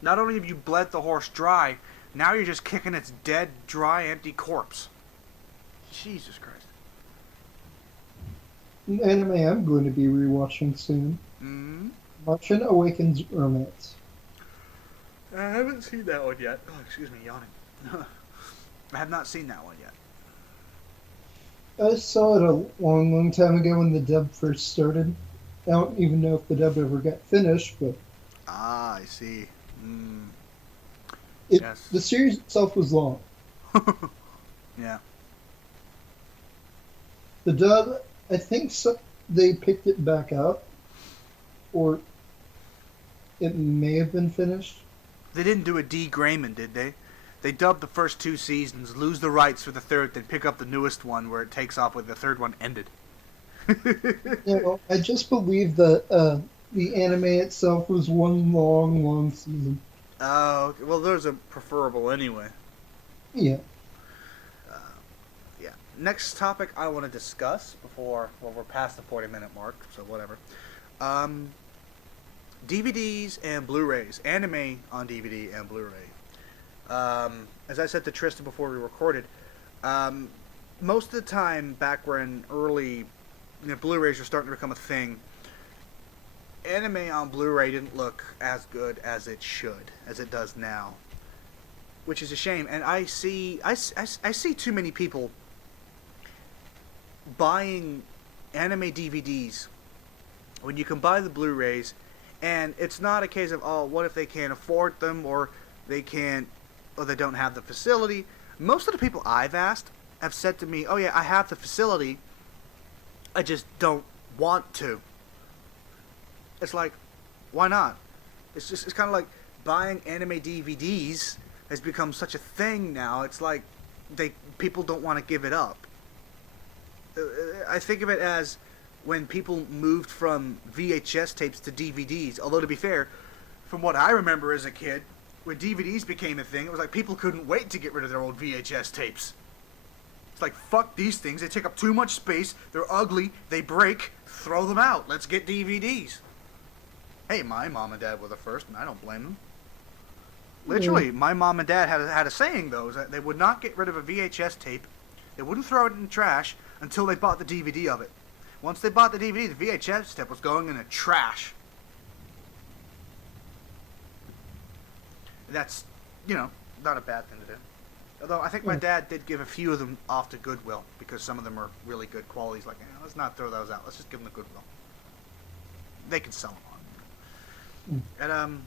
Not only have you bled the horse dry, now you're just kicking its dead, dry, empty corpse. Jesus Christ. An anime I'm going to be rewatching soon. Hmm. Martian Awakens Romance. I haven't seen that one yet. Oh, excuse me, yawning. I have not seen that one yet. I saw it a long, long time ago when the dub first started. I don't even know if the dub ever got finished, but Ah, I see. Mm, yes. the series itself was long. Yeah. The dub, I think they picked it back up, or it may have been finished. They didn't do a D. Grayman, did they? They dubbed the first two seasons, lose the rights for the third, then pick up the newest one where it takes off where the third one ended. I just believe that the anime itself was one long, long season. Oh, okay. Well, those are preferable anyway. Yeah. Yeah. Next topic I want to discuss before, well, we're past the 40-minute mark, so whatever. DVDs and Blu-rays. Anime on DVD and Blu-ray. As I said to Tristen before we recorded, most of the time back when early Blu-rays were starting to become a thing, anime on Blu-ray didn't look as good as it should, as it does now. Which is a shame. And I see too many people buying anime DVDs when you can buy the Blu-rays, and it's not a case of, oh, what if they can't afford them, or they can't, or they don't have the facility. Most of the people I've asked have said to me, oh yeah, I have the facility, I just don't want to. It's like, why not? It's kind of like buying anime DVDs has become such a thing now. It's like people don't want to give it up. I think of it as when people moved from VHS tapes to DVDs. Although to be fair, from what I remember as a kid, when DVDs became a thing, it was like people couldn't wait to get rid of their old VHS tapes. It's like, fuck these things. They take up too much space. They're ugly. They break. Throw them out. Let's get DVDs. Hey, my mom and dad were the first, and I don't blame them. Literally, my mom and dad had a saying, though, that they would not get rid of a VHS tape. They wouldn't throw it in the trash until they bought the DVD of it. Once they bought the DVD, the VHS tape was going in the trash. That's, not a bad thing to do. Although I think my dad did give a few of them off to Goodwill because some of them are really good quality. He's like, let's not throw those out. Let's just give them to Goodwill. They can sell them on. And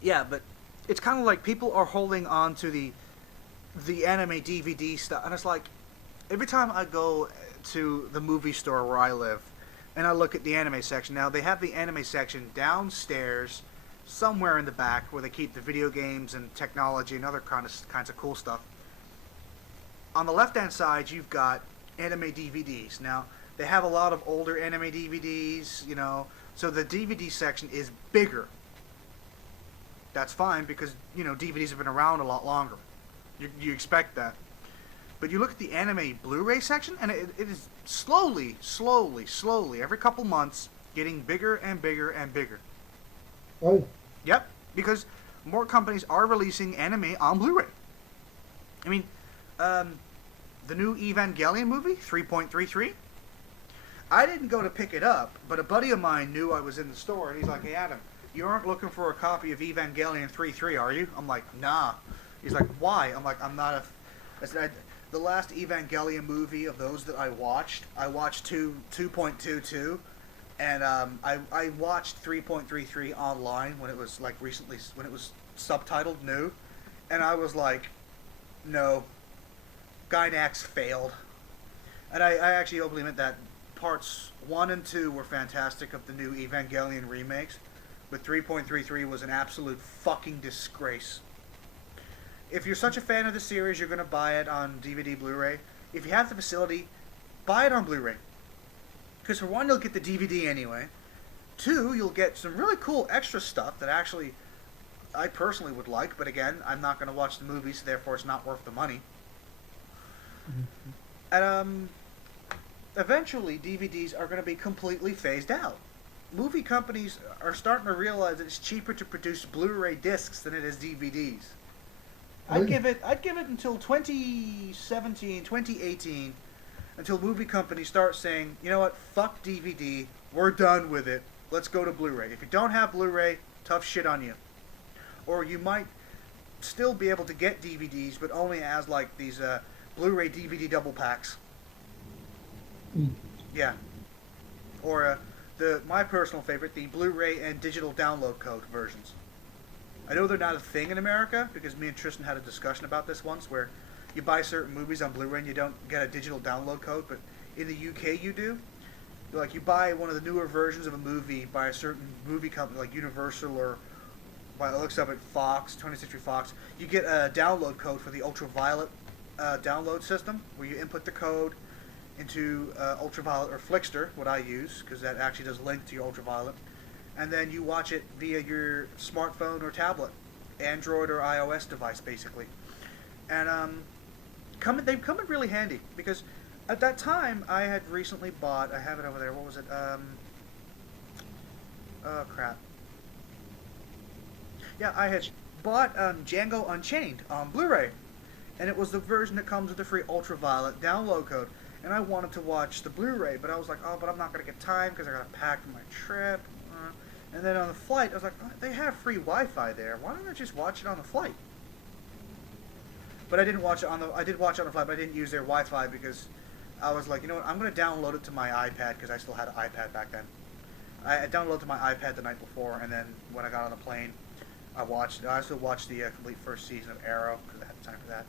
yeah, but it's kind of like people are holding on to the anime DVD stuff, and it's like every time I go to the movie store where I live, and I look at the anime section. Now they have the anime section downstairs, somewhere in the back, where they keep the video games and technology and other kinds of cool stuff. On the left-hand side, you've got anime DVDs. Now they have a lot of older anime DVDs, so the DVD section is bigger. That's fine because DVDs have been around a lot longer. You expect that. But you look at the anime Blu-ray section, and it is slowly, every couple months, getting bigger and bigger and bigger. Oh. Yep, because more companies are releasing anime on Blu-ray. I mean, the new Evangelion movie, 3.33, I didn't go to pick it up, but a buddy of mine knew I was in the store, and he's like, hey, Adam, you aren't looking for a copy of Evangelion 3.3, are you? I'm like, nah. He's like, why? I'm like, I'm not a... I said, the last Evangelion movie of those that I watched 2.22, and I watched 3.33 online when it was like recently, when it was subtitled new, and I was like, no, Gainax failed. And I actually openly admit that parts 1 and 2 were fantastic of the new Evangelion remakes, but 3.33 was an absolute fucking disgrace. If you're such a fan of the series, you're going to buy it on DVD, Blu-ray. If you have the facility, buy it on Blu-ray. Because for one, you'll get the DVD anyway. Two, you'll get some really cool extra stuff that actually I personally would like, but again, I'm not going to watch the movies, so therefore it's not worth the money. And eventually, DVDs are going to be completely phased out. Movie companies are starting to realize that it's cheaper to produce Blu-ray discs than it is DVDs. I'd give it until 2017, 2018, until movie companies start saying, you know what, fuck DVD, we're done with it, let's go to Blu-ray. If you don't have Blu-ray, tough shit on you. Or you might still be able to get DVDs, but only as like these Blu-ray DVD double packs. Yeah. Or my personal favorite, the Blu-ray and digital download code versions. I know they're not a thing in America, because me and Tristen had a discussion about this once, where you buy certain movies on Blu-ray and you don't get a digital download code, but in the UK you do. Like, you buy one of the newer versions of a movie by a certain movie company, like Universal, or by the looks of it, Fox, 20th Century Fox, you get a download code for the Ultraviolet download system, where you input the code into Ultraviolet or Flixster, what I use, because that actually does link to your Ultraviolet, and then you watch it via your smartphone or tablet, Android or iOS device, basically. And they've come in really handy, because at that time I had recently bought, I have it over there, what was it, oh crap. Yeah, I had bought Django Unchained on Blu-ray, and it was the version that comes with the free Ultraviolet download code. And I wanted to watch the Blu-ray, but I was like, oh, but I'm not going to get time because I got to pack for my trip. And then on the flight, I was like, oh, they have free Wi-Fi there. Why don't I just watch it on the flight? But I didn't watch it on the. I did watch it on the flight, but I didn't use their Wi-Fi because I was like, you know what? I'm going to download it to my iPad because I still had an iPad back then. I downloaded it to my iPad the night before, and then when I got on the plane, I watched it. I also watched the complete first season of Arrow because I had time for that.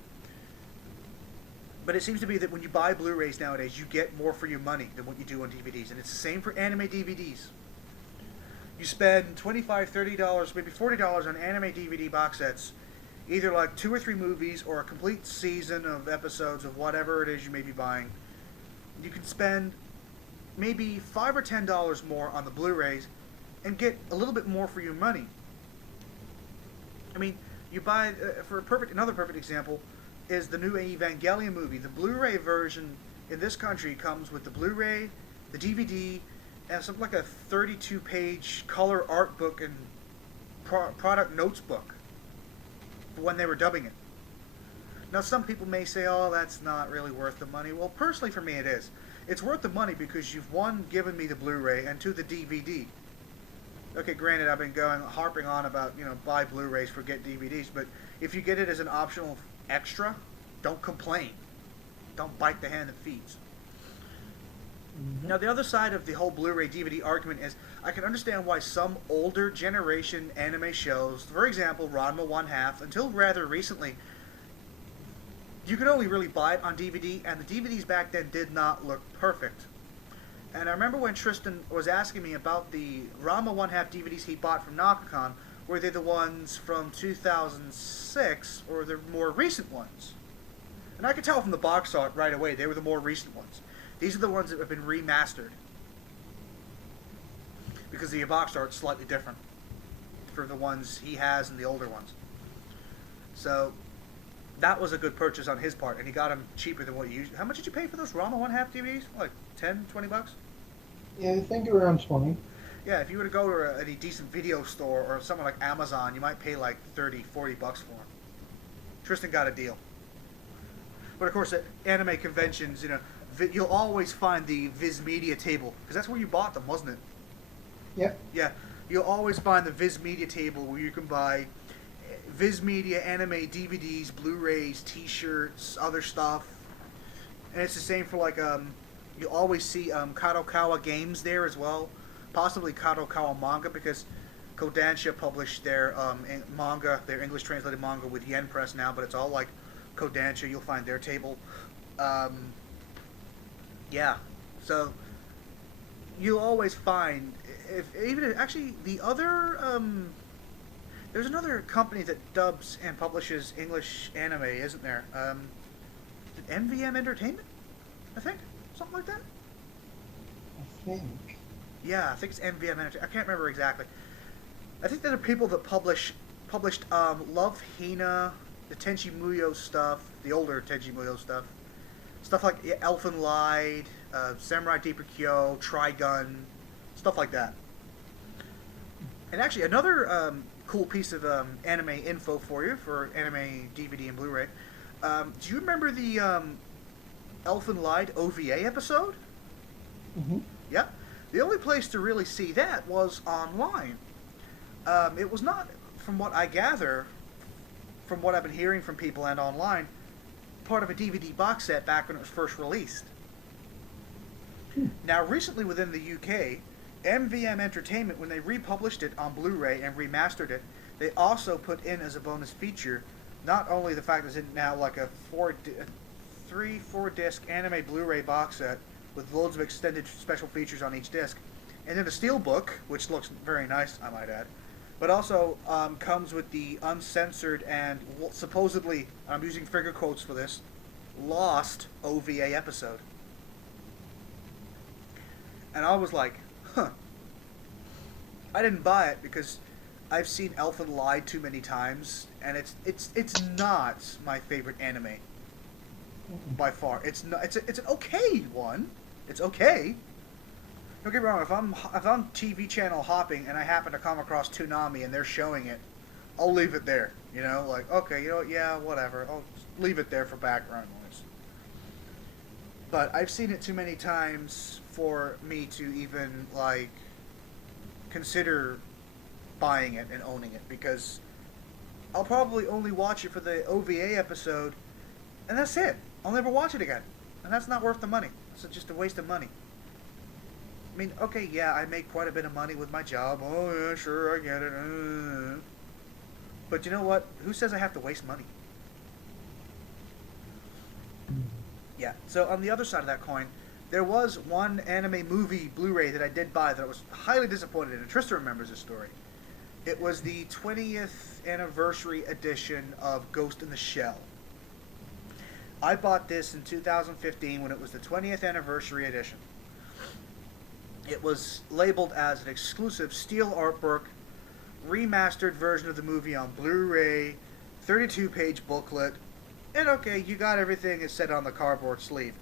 But it seems to be that when you buy Blu-rays nowadays, you get more for your money than what you do on DVDs. And it's the same for anime DVDs. You spend $25, $30, maybe $40 on anime DVD box sets, either like 2 or 3 movies or a complete season of episodes of whatever it is you may be buying. You can spend maybe $5 or $10 more on the Blu-rays and get a little bit more for your money. I mean, you buy, another perfect example, is the new Evangelion movie. The Blu-ray version in this country comes with the Blu-ray, the DVD, and something like a 32-page color art book and product notes book when they were dubbing it. Now, some people may say, oh, that's not really worth the money. Well, personally for me it is. It's worth the money because you've, one, given me the Blu-ray, and two, the DVD. Okay, granted, I've been harping on about, buy Blu-rays, forget DVDs, but if you get it as an optional extra, don't complain. Don't bite the hand that feeds. Mm-hmm. Now, the other side of the whole Blu-ray DVD argument is I can understand why some older generation anime shows, for example, Ranma 1/2, until rather recently, you could only really buy it on DVD, and the DVDs back then did not look perfect. And I remember when Tristen was asking me about the Ranma 1/2 DVDs he bought from Nakacon, were they the ones from 2006 or the more recent ones? And I could tell from the box art right away they were the more recent ones. These are the ones that have been remastered, because the box art's slightly different for the ones he has and the older ones. So that was a good purchase on his part, and he got them cheaper than what you usually. How much did you pay for those Ranma 1/2 DVDs? Like 10, 20 bucks? Yeah, I think around 20. Yeah, if you were to go to any decent video store or somewhere like Amazon, you might pay like 30, 40 bucks for them. Tristen got a deal. But of course, at anime conventions, you'll always find the Viz Media table, because that's where you bought them, wasn't it? Yep. Yeah, you'll always find the Viz Media table where you can buy Viz Media anime DVDs, Blu-rays, T-shirts, other stuff. And it's the same for like you'll always see Kadokawa Games there as well, possibly Kadokawa Manga, because Kodansha published their manga, their English translated manga with Yen Press now, but it's all like Kodansha. You'll find their table. Yeah. So you'll always find, if even actually the other there's another company that dubs and publishes English anime, isn't there? MVM Entertainment, I think, something like that. I think. Yeah, I think it's MVM Entertainment. I can't remember exactly. I think there are people that published Love Hina, the Tenchi Muyo stuff, the older Tenchi Muyo stuff like Elfen Lied, Samurai Deeper Kyo, Trigun, stuff like that. And actually, another cool piece of anime info for you for anime DVD and Blu-ray. Do you remember the Elfen Lied OVA episode? Hmm. Yep. The only place to really see that was online. It was not, from what I gather, from what I've been hearing from people and online, part of a DVD box set back when it was first released. Now, recently within the UK, MVM Entertainment, when they republished it on Blu-ray and remastered it, they also put in as a bonus feature not only the fact that it's now like a 4 disc anime Blu-ray box set with loads of extended special features on each disc, and then a steelbook, which looks very nice, I might add, but also comes with the uncensored and supposedly, I'm using finger quotes for this, lost OVA episode. And I was like, huh. I didn't buy it because I've seen Elfen Lied too many times, and it's not my favorite anime by far. It's not. It's an okay one. It's okay. Don't get me wrong. If I'm TV channel hopping and I happen to come across Toonami and they're showing it, I'll leave it there. You know, like okay, you know what? Yeah, whatever. I'll leave it there for background noise. But I've seen it too many times for me to even like consider buying it and owning it, because I'll probably only watch it for the OVA episode, and that's it. I'll never watch it again, and that's not worth the money. It's just a waste of money. I mean, okay, yeah, I make quite a bit of money with my job. Oh yeah, sure, I get it. But you know what? Who says I have to waste money? Yeah. So on the other side of that coin, there was one anime movie Blu-ray that I did buy that I was highly disappointed in, and Trista remembers this story. It was the 20th anniversary edition of Ghost in the Shell. I bought this in 2015 when it was the 20th anniversary edition. It was labeled as an exclusive steel artwork, remastered version of the movie on Blu-ray, 32-page booklet, and okay, you got everything it said on the cardboard sleeve.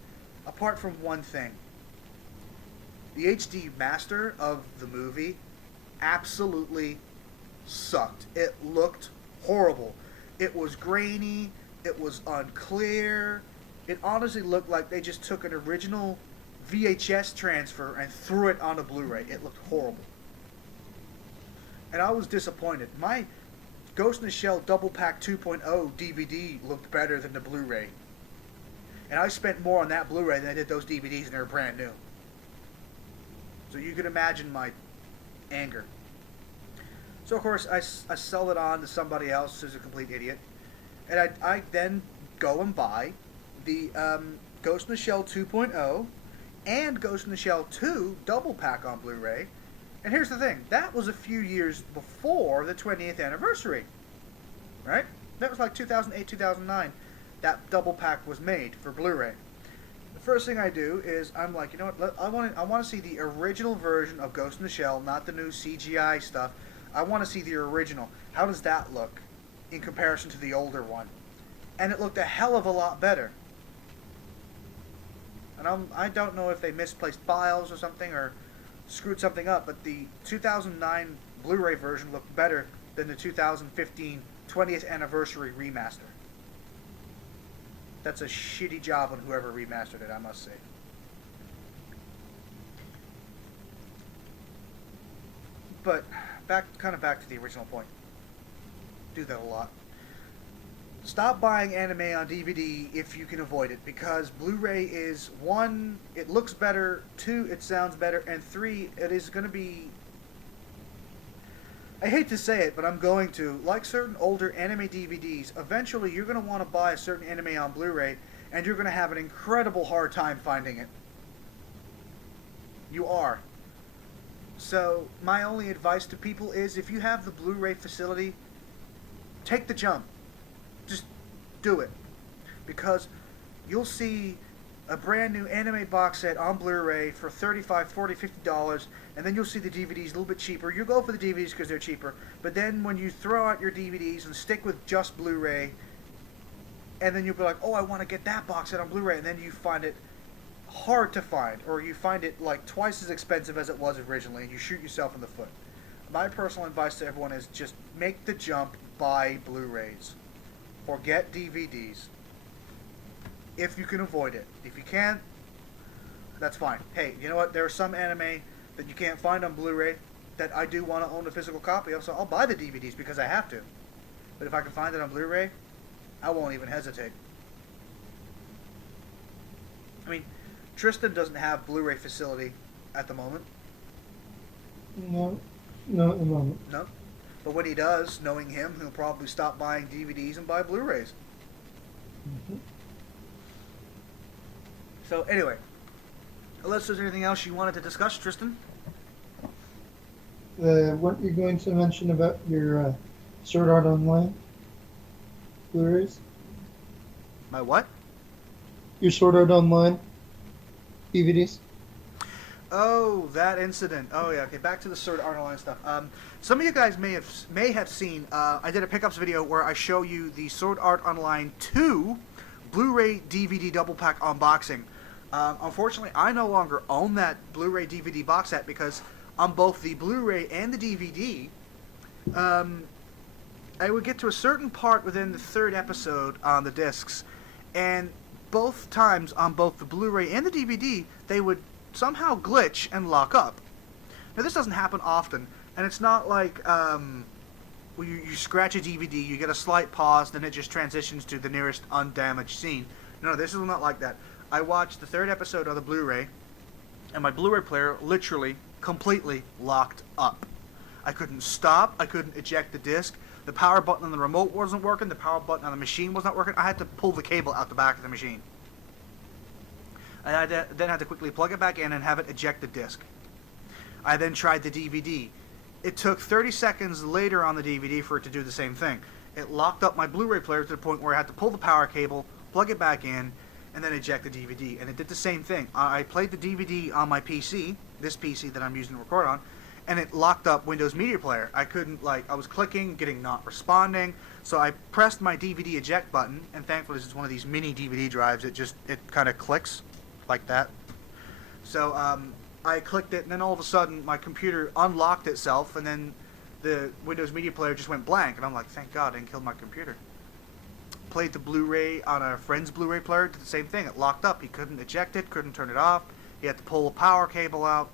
Apart from one thing. The HD master of the movie absolutely sucked. It looked horrible. It was grainy. It was unclear. It honestly looked like they just took an original VHS transfer and threw it on a Blu-ray. It looked horrible. And I was disappointed. My Ghost in the Shell Double Pack 2.0 DVD looked better than the Blu-ray. And I spent more on that Blu-ray than I did those DVDs, and they were brand new. So you can imagine my anger. So of course I sell it on to somebody else who's a complete idiot. And I then go and buy the Ghost in the Shell 2.0 and Ghost in the Shell 2 double pack on Blu-ray. And here's the thing. That was a few years before the 20th anniversary. Right? That was like 2008, 2009. That double pack was made for Blu-ray. The first thing I do is I'm like, you know what? I want to see the original version of Ghost in the Shell, not the new CGI stuff. I want to see the original. How does that look in comparison to the older one? And it looked a hell of a lot better. And I don't know if they misplaced files or something or screwed something up, but the 2009 Blu-ray version looked better than the 2015 20th anniversary remaster. That's a shitty job on whoever remastered it, I must say. But back to the original point. Do that a lot. Stop buying anime on DVD if you can avoid it, because Blu-ray is, 1, it looks better, 2, it sounds better, and 3, it is going to be... I hate to say it, but I'm going to. Like certain older anime DVDs, eventually you're going to want to buy a certain anime on Blu-ray, and you're going to have an incredible hard time finding it. You are. So my only advice to people is, if you have the Blu-ray facility, take the jump. Just do it. Because you'll see a brand new anime box set on Blu-ray for $35, $40, $50, and then you'll see the DVDs a little bit cheaper. You go for the DVDs because they're cheaper, but then when you throw out your DVDs and stick with just Blu-ray, and then you'll be like, oh, I want to get that box set on Blu-ray, and then you find it hard to find, or you find it like twice as expensive as it was originally, and you shoot yourself in the foot. My personal advice to everyone is just make the jump, buy Blu-rays, or get DVDs. If you can avoid it. If you can't, that's fine. Hey, you know what? There are some anime that you can't find on Blu-ray that I do want to own a physical copy of, so I'll buy the DVDs because I have to. But if I can find it on Blu-ray, I won't even hesitate. I mean, Tristen doesn't have Blu-ray facility at the moment. No, not at the moment. No. But when he does, knowing him, he'll probably stop buying DVDs and buy Blu-rays. Mm-hmm. So anyway, unless there's anything else you wanted to discuss, Tristen? Weren't you going to mention about your Sword Art Online Blu-rays? My what? Your Sword Art Online DVDs? Oh, that incident. Oh yeah. Okay, back to the Sword Art Online stuff. Some of you guys may have seen. I did a pickups video where I show you the Sword Art Online 2 Blu-ray DVD double pack unboxing. Unfortunately, I no longer own that Blu-ray DVD box set because on both the Blu-ray and the DVD, I would get to a certain part within the third episode on the discs, and both times on both the Blu-ray and the DVD, they would somehow glitch and lock up. Now, this doesn't happen often, and it's not like well, you scratch a DVD, you get a slight pause, then it just transitions to the nearest undamaged scene. No, this is not like that. I watched the third episode of the Blu-ray, and my Blu-ray player literally, completely locked up. I couldn't stop, I couldn't eject the disc, the power button on the remote wasn't working, the power button on the machine was not working, I had to pull the cable out the back of the machine. I then had to quickly plug it back in and have it eject the disc. I then tried the DVD. It took 30 seconds later on the DVD for it to do the same thing. It locked up my Blu-ray player to the point where I had to pull the power cable, plug it back in, and then eject the DVD. And it did the same thing. I played the DVD on my PC, this PC that I'm using to record on, and it locked up Windows Media Player. I couldn't, I was clicking, getting not responding, so I pressed my DVD eject button, and thankfully this is one of these mini DVD drives. It kind of clicks like that. So, I clicked it, and then all of a sudden my computer unlocked itself, and then the Windows Media Player just went blank, and I'm like, thank God I didn't kill my computer. Played the Blu-ray on a friend's Blu-ray player, did the same thing. It locked up. He couldn't eject it, couldn't turn it off. He had to pull a power cable out.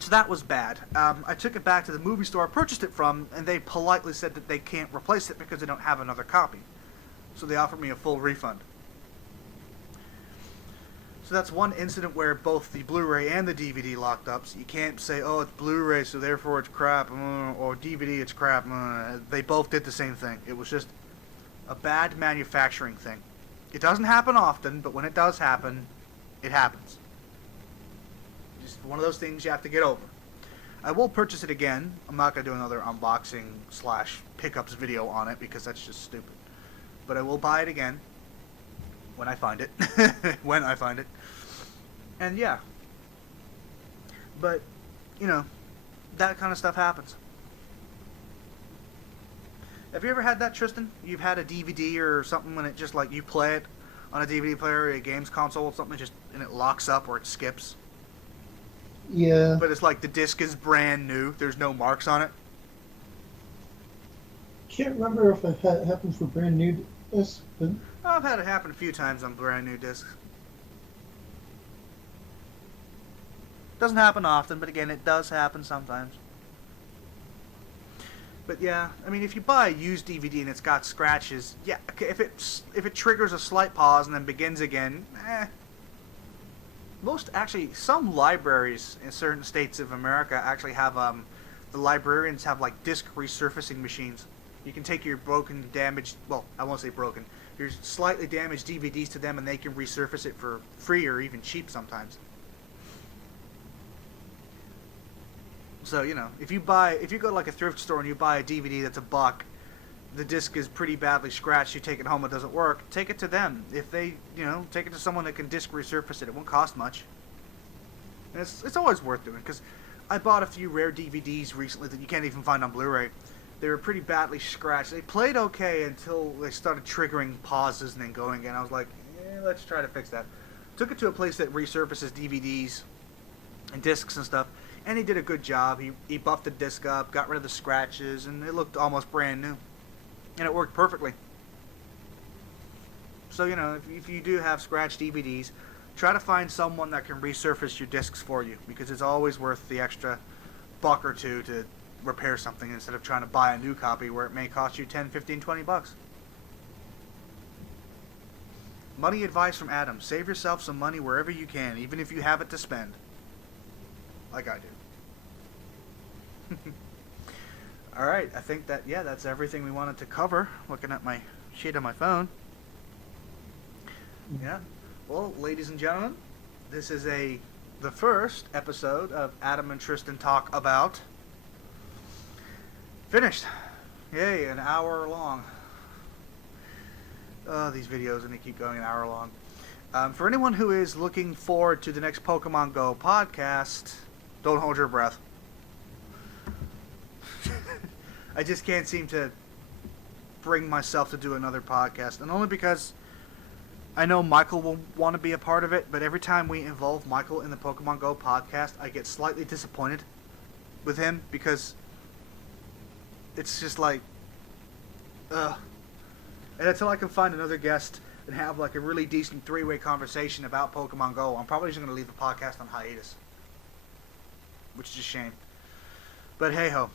So that was bad. I took it back to the movie store I purchased it from, and they politely said that they can't replace it because they don't have another copy. So they offered me a full refund. So that's one incident where both the Blu-ray and the DVD locked up. So you can't say, oh, it's Blu-ray, so therefore it's crap, or DVD, it's crap. They both did the same thing. It was just a bad manufacturing thing. It doesn't happen often, but when it does happen, it happens. Just one of those things you have to get over. I will purchase it again. I'm not going to do another unboxing / pickups video on it because that's just stupid. But I will buy it again when I find it. When I find it. And yeah. But, that kind of stuff happens. Have you ever had that, Tristen? You've had a DVD or something when it just you play it on a DVD player or a games console or something and it locks up or it skips? Yeah. But it's the disc is brand new. There's no marks on it. Can't remember if it happens for brand new discs, but I've had it happen a few times on brand new discs. Doesn't happen often, but again, it does happen sometimes. But yeah, I mean, if you buy a used DVD and it's got scratches, yeah, okay, if it triggers a slight pause and then begins again, some libraries in certain states of America actually have the librarians have disc resurfacing machines. You can take your I won't say broken, your slightly damaged DVDs to them and they can resurface it for free or even cheap sometimes. So, you know, if you go to like a thrift store and you buy a DVD that's $1, the disc is pretty badly scratched, you take it home, it doesn't work, take it to them. If they, you know, take it to someone that can disc resurface it, it won't cost much. And it's always worth doing, because I bought a few rare DVDs recently that you can't even find on Blu-ray. They were pretty badly scratched. They played okay until they started triggering pauses and then going again. I was like, let's try to fix that. Took it to a place that resurfaces DVDs and discs and stuff, and he did a good job. He buffed the disc up, got rid of the scratches, and it looked almost brand new. And it worked perfectly. So, you know, if you do have scratched DVDs, try to find someone that can resurface your discs for you, because it's always worth the extra $1 or $2 to repair something instead of trying to buy a new copy where it may cost you 10, 15, 20 bucks. Money advice from Adam. Save yourself some money wherever you can, even if you have it to spend. Like I do. Alright, I think that's everything we wanted to cover. Looking at my sheet on my phone. Yeah. Well, ladies and gentlemen, this is the first episode of Adam and Tristen Talk About. Finished. Yay, an hour long. These videos, and they keep going an hour long. For anyone who is looking forward to the next Pokemon Go podcast, don't hold your breath. I just can't seem to bring myself to do another podcast, and only because I know Michael will want to be a part of it, but every time we involve Michael in the Pokemon Go podcast, I get slightly disappointed with him, because it's just like, ugh. And until I can find another guest and have like a really decent three-way conversation about Pokemon Go, I'm probably just going to leave the podcast on hiatus. Which is a shame. But hey-ho.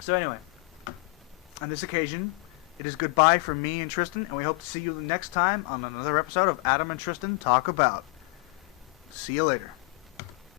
So anyway, on this occasion, it is goodbye from me and Tristen, and we hope to see you next time on another episode of Adam and Tristen Talk About. See you later.